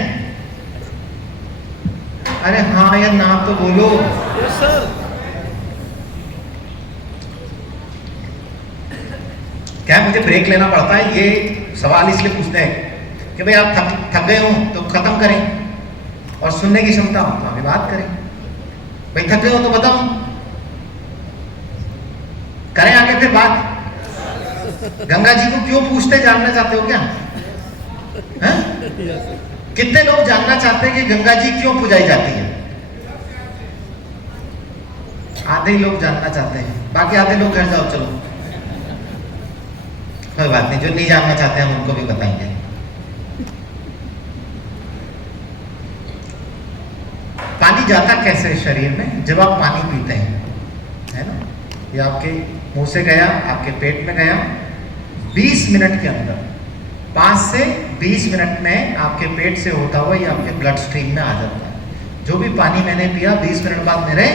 अरे हाँ यार नाम तो बोलो। Yes sir. क्या मुझे ब्रेक लेना पड़ता है? ये सवाल इसलिए पूछते हैं कि भाई आप थक गए हो तो खत्म करें, और सुनने की क्षमता हो तो अभी बात करें। भाई थक गए हो तो बताओ, करें आगे फिर बात। गंगा जी को क्यों पूछते, जानना चाहते हो क्या? कितने लोग जानना चाहते हैं कि गंगा जी क्यों पूजाई जाती है? आधे ही लोग जानना चाहते हैं, बाकी आधे लोग घर जाओ चलो, कोई बात नहीं, जो नहीं जानना चाहते हम उनको भी बताएंगे। पानी जाता कैसे शरीर में? जब आप पानी पीते हैं, है ना, ये आपके मुंह से गया, आपके पेट में गया, 20 मिनट के अंदर 5 से 20 मिनट में आपके पेट से होता हुआ ये आपके ब्लड स्ट्रीम में आ जाता है। जो भी पानी मैंने पिया 20 मिनट बाद मेरे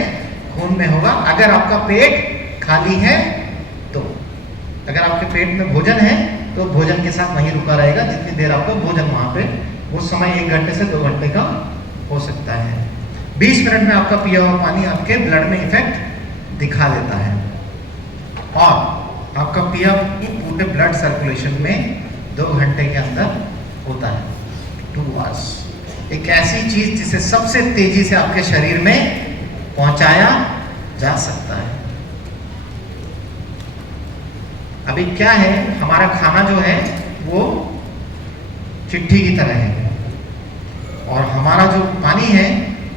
खून में होगा। अगर आपका पेट खाली है तो, अगर आपके पेट में भोजन है तो भोजन के साथ वहीं रुका रहेगा जितनी देर आपका भोजन वहां पे, उस समय 1 घंटे से 2 घंटे का हो सकता है। 20 मिनट में आपका पिया हुआ पानी आपके ब्लड में इफेक्ट दिखा देता है, और आपका पिया पूरे ब्लड सर्कुलेशन में 2 घंटे के अंदर होता है, 2 आवर्स। एक ऐसी चीज जिसे सबसे तेजी से आपके शरीर में पहुंचाया जा सकता है। अभी क्या है, हमारा खाना जो है वो चिट्ठी की तरह है, और हमारा जो पानी है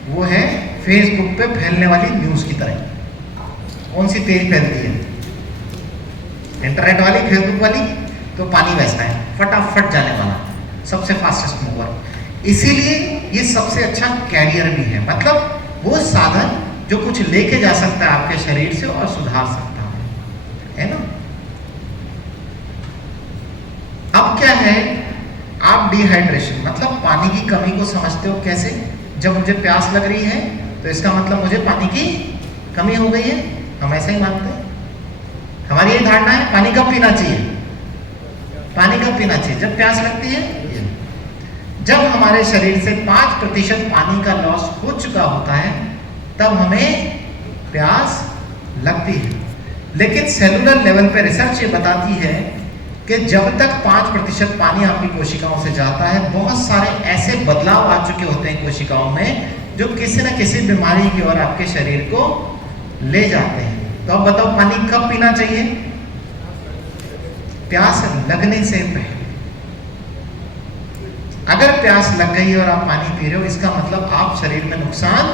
वो है फेसबुक पे फैलने वाली न्यूज की तरह। कौन सी तेज फैलती है? इंटरनेट वाली, फेसबुक वाली? तो पानी वैसा है, फटाफट जाने वाला, सबसे फास्टेस्ट मूवर। इसीलिए ये सबसे अच्छा कैरियर भी है, मतलब वो साधन जो कुछ लेके जा सकता है आपके शरीर से और सुधार सकता है ना। अब क्या है, आप डिहाइड्रेशन मतलब पानी की कमी को समझते हो कैसे? जब मुझे प्यास लग रही है तो इसका मतलब मुझे पानी की कमी हो गई है, हम ऐसा ही मानते हैं। हमारी यही धारणा है, पानी कब पीना चाहिए? पानी कब पीना चाहिए? जब प्यास लगती है। जब हमारे शरीर से 5% पानी का लॉस हो चुका होता है तब हमें प्यास लगती है। लेकिन सेलुलर लेवल पे रिसर्च ये बताती है कि जब तक 5% पानी आपकी कोशिकाओं से जाता है, बहुत सारे ऐसे बदलाव आ चुके होते हैं कोशिकाओं में जो किसी न किसी बीमारी की ओर आपके शरीर को ले जाते हैं। तो अब बताओ, पानी कब पीना चाहिए? प्यास लगने से पहले। अगर प्यास लग गई और आप पानी पी रहे हो, इसका मतलब आप शरीर में नुकसान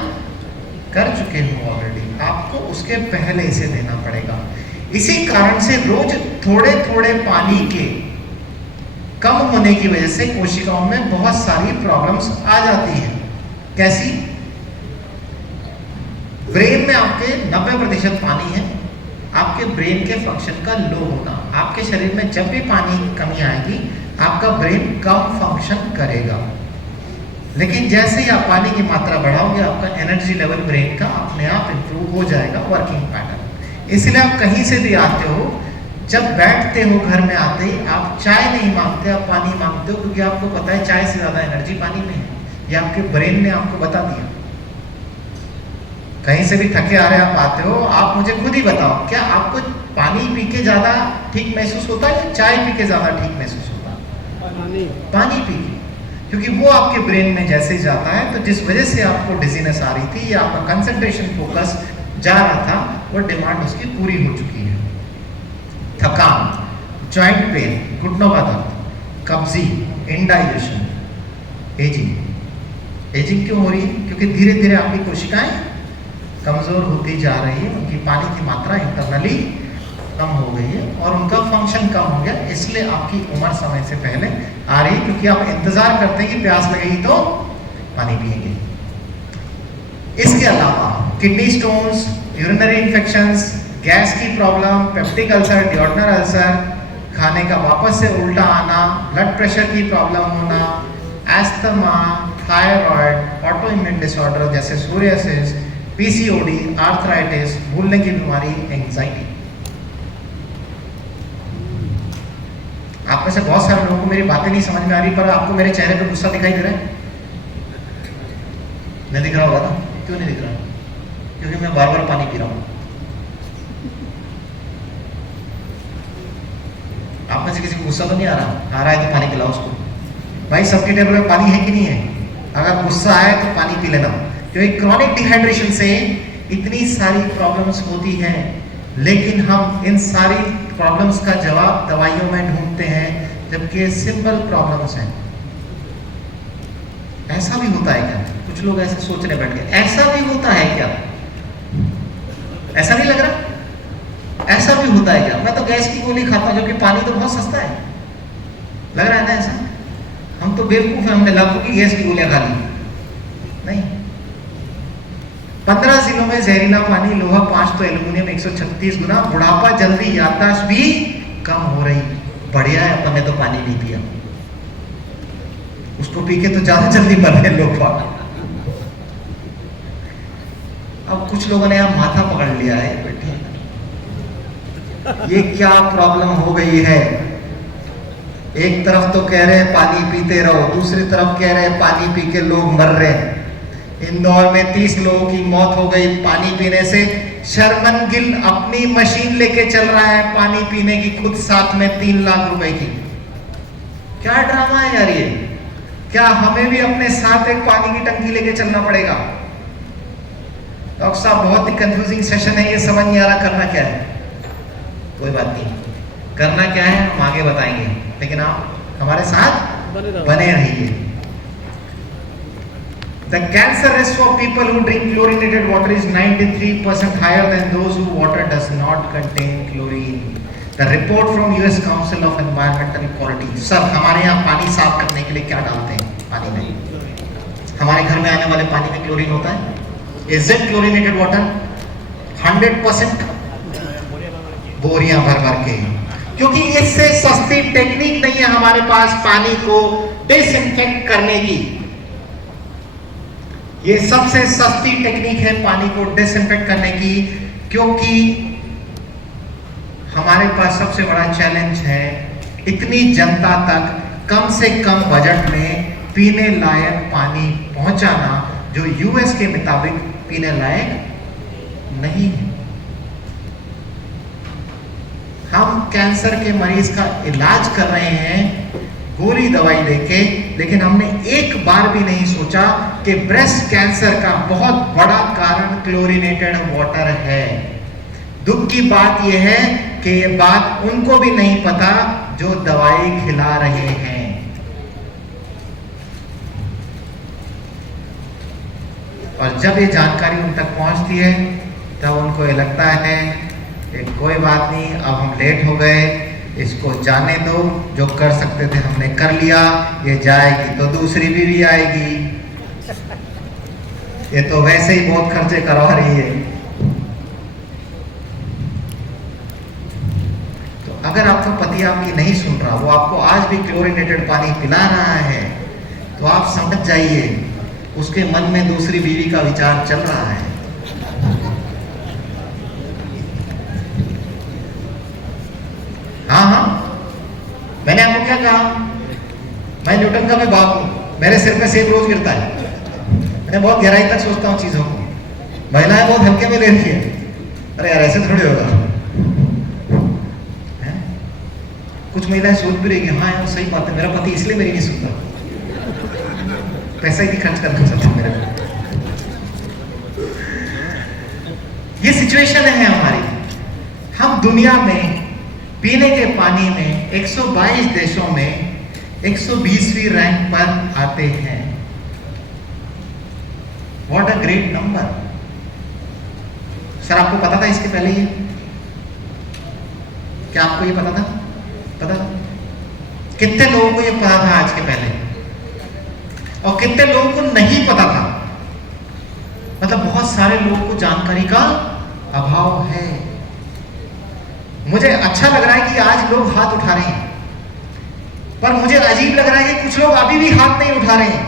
कर चुके हो ऑलरेडी, आपको उसके पहले इसे देना पड़ेगा। इसी कारण से रोज थोड़े थोड़े पानी के कम होने की वजह से कोशिकाओं में बहुत सारी प्रॉब्लम्स आ जाती हैं। कैसी? ब्रेन में आपके 90% पानी है। आपके ब्रेन के फंक्शन का लो होना, आपके शरीर में जब भी पानी की कमी आएगी, आपका ब्रेन कम फंक्शन करेगा। लेकिन जैसे ही आप पानी की मात्रा बढ़ाओगे, आपका एनर्जी लेवल ब्रेन का अपने आप इंप्रूव हो जाएगा, वर्किंग पैटर्न। इसलिए आप कहीं से भी आते हो, जब बैठते हो घर में आते ही आप चाय नहीं मांगते, आप पानी मांगते हो, क्योंकि आपको पता है चाय से ज्यादा एनर्जी पानी में है। ये आपके ब्रेन ने आपको बता दिया। कहीं से भी थके आ रहे आप आते हो, आप मुझे खुद ही बताओ, क्या आपको पानी पी के ज्यादा ठीक महसूस होता है या चाय पी के ज्यादा ठीक महसूस होता है? पानी पी के, क्योंकि वो आपके ब्रेन में जैसे ही जाता है, तो जिस वजह से आपको डिजीनेस आ रही थी या आपका कंसंट्रेशन फोकस जा रहा था, वो डिमांड उसकी पूरी हो चुकी है। थकान, जॉइंट पेन, घुटनों का दर्द, कब्जी, इंडाइजेशन, एजिंग। एजिंग क्यों हो रही है? क्योंकि धीरे धीरे आपकी कोशिकाएं कमजोर होती जा रही है, उनकी पानी की मात्रा इंटरनली कम हो गई है और उनका फंक्शन कम हो गया, इसलिए आपकी उम्र समय से पहले आ रही है, क्योंकि आप इंतजार करते हैं कि प्यास लगेगी तो पानी पिएंगे। इसके अलावा kidney stones, urinary infections, gas की प्रॉब्लम, पेप्टिक अल्सर, डियोडनल अल्सर, खाने का वापस से उल्टा आना, ब्लड प्रेशर की प्रॉब्लम होना, एस्थमा, थायराइड, ऑटोइम्यून डिसऑर्डर जैसे सोरियासिस, पीसीओडी, आर्थराइटिस, भूलने की बीमारी, एंजाइटी। आप में से बहुत सारे लोगों को मेरी बातें नहीं समझ में आ रही, पर आपको मेरे चेहरे पे गुस्सा दिखाई दे रहा है? नहीं दिख रहा होगा ना? क्यों नहीं दिख रहा? क्योंकि मैं बार बार पानी पी रहा हूं। आप में से किसी को गुस्सा तो नहीं आ रहा? आ रहा है तो पानी पिलाओ उसको। भाई, सबके टेबल में पानी है कि नहीं है? अगर गुस्सा आए तो पानी पी लेना, क्योंकि क्रॉनिक डिहाइड्रेशन से इतनी सारी प्रॉब्लम्स होती हैं, लेकिन हम इन सारी प्रॉब्लम्स का जवाब दवाइयों में ढूंढते हैं, जबकि सिंपल प्रॉब्लम्स हैं। ऐसा भी होता है क्या? कुछ लोग ऐसे सोचने बैठ गए, ऐसा भी होता है क्या? ऐसा नहीं लग रहा? ऐसा भी होता है क्या? मैं तो गैस की गोली खाता हूं, जो कि पानी तो बहुत सस्ता है। लग रहा है ना ऐसा? हम तो बेवकूफ हैं, हमने लाखों की गैस की गोलियां खा ली। नहीं, 15 जिलों में जहरीला पानी, लोहा 5 तो एल्यूमिनियम 136 गुना, बुढ़ापा जल्दी, याददाश्त भी कम हो रही। बढ़िया है, अपन ने तो पानी नहीं पिया। उसको पी के तो ज्यादा जल्दी मर रहे लोग। अब कुछ लोगों ने यहाँ माथा पकड़ लिया है, बेटे ये क्या प्रॉब्लम हो गई है? एक तरफ तो कह रहे हैं पानी पीते रहो, दूसरी तरफ कह रहे हैं पानी पी के लोग मर रहे हैं। इंदौर में 30 लोगों की मौत हो गई पानी पीने से। शर्मन गिल अपनी मशीन लेके चल रहा है पानी पीने की, खुद साथ में 3 लाख रुपए की। क्या ड्रामा है यार ये? क्या हमें भी अपने साथ एक पानी की टंकी लेके चलना पड़ेगा? डॉक्टर साहब, बहुत ही कंफ्यूजिंग सेशन है, ये समझ नहीं आ रहा करना क्या है। कोई बात नहीं, करना क्या है हम आगे बताएंगे, लेकिन आप हमारे साथ बने रहिए। The cancer risk for people who drink chlorinated water is 93% higher than those whose water does not contain chlorine. The report from US Council of Environmental Quality. Sir, हमारे यहाँ पानी साफ करने के लिए क्या डालते हैं पानी में? हमारे घर में आने वाले पानी में क्लोरीन होता है? Is it chlorinated water? 100% बोरियां भर भर के, क्योंकि इससे सस्ती टेक्निक नहीं है हमारे पास पानी को डिसइंफेक्ट करने की। ये सबसे सस्ती टेक्निक है पानी को डिसइंफेक्ट करने की, क्योंकि हमारे पास सबसे बड़ा चैलेंज है इतनी जनता तक कम से कम बजट में पीने लायक पानी पहुंचाना, जो यूएस के मुताबिक पीने लायक नहीं है। हम कैंसर के मरीज का इलाज कर रहे हैं गोली दवाई देके, लेकिन हमने एक बार भी नहीं सोचा कि ब्रेस्ट कैंसर का बहुत बड़ा कारण क्लोरीनेटेड वाटर है। दुख की बात यह है कि ये बात उनको भी नहीं पता जो दवाई खिला रहे हैं। और जब ये जानकारी उन तक पहुंचती है तब उनको ये लगता है कि कोई बात नहीं, अब हम लेट हो गए, इसको जाने दो, जो कर सकते थे हमने कर लिया, ये जाएगी तो दूसरी बीवी आएगी, ये तो वैसे ही बहुत खर्चे करवा रही है। तो अगर आपका पति आपकी नहीं सुन रहा, वो आपको आज भी क्लोरीनेटेड पानी पिला रहा है, तो आप समझ जाइए उसके मन में दूसरी बीवी का विचार चल रहा है। हाँ हाँ, मैंने आपको क्या कहा, मैं न्यूटन का मैं बाप हूं, मेरे सिर पे सेब रोज गिरता है। मैं बहुत गहराई तक सोचता हूँ चीजों को, महिलाएं बहुत हल्के में ले रही है। अरे यार ऐसे थोड़ी होगा है? कुछ महिलाएं सोच भी रही है, हाँ यार सही बात है, मेरा पति इसलिए मेरी नहीं सुनता, पैसा ही नहीं खर्च करना चाहता मेरे को। ये सिचुएशन है हमारी। हम दुनिया में पीने के पानी में 122 देशों में 120वीं रैंक पर आते हैं। What a great number. Sir आपको पता था इसके पहले ये? क्या आपको ये पता था? पता था? कितने लोगों को ये पता था आज के पहले, और कितने लोगों को नहीं पता था? मतलब बहुत सारे लोगों को जानकारी का अभाव है। मुझे अच्छा लग रहा है कि आज लोग हाथ उठा रहे हैं, पर मुझे अजीब लग रहा है कि कुछ लोग अभी भी हाथ नहीं उठा रहे हैं।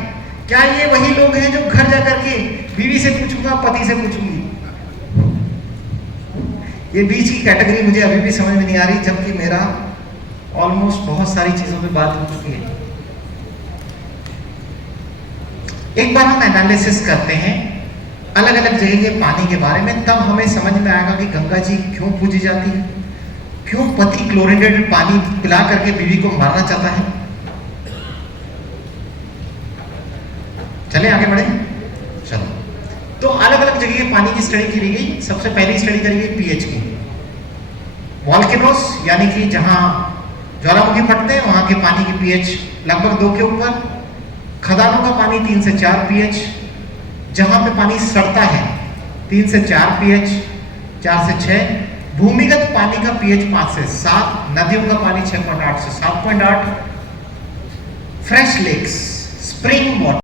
क्या ये वही लोग हैं जो घर जाकर के बीवी से पूछूंगा, पति से पूछूंगी? ये बीच की कैटेगरी मुझे अभी भी समझ में नहीं आ रही, जबकि मेरा ऑलमोस्ट बहुत सारी चीजों पे बात हो चुकी है। एक बार हम एनालिसिस करते हैं अलग अलग जगह के पानी के बारे में, तब हमें समझ में आएगा कि गंगा जी क्यों पूजी जाती है, क्यों पति क्लोरीनेटेड पानी पिला करके बीवी को मारना चाहता है। चले आगे बढ़े, चलो। तो अलग अलग जगह के पानी की स्टडी की गई। सबसे पहली स्टडी करी गई पीएच की। वॉल्केनोस यानी कि जहां ज्वालामुखी फटते हैं वहां के पानी की पीएच लगभग 2 के ऊपर। खदानों का पानी 3 से 4 पीएच। जहां पे पानी सड़ता है 3 से 4 पीएच, 4 से 6। भूमिगत पानी का पीएच 5 से 7। नदियों का पानी 6.8 से 7.8। Fresh lakes, spring water.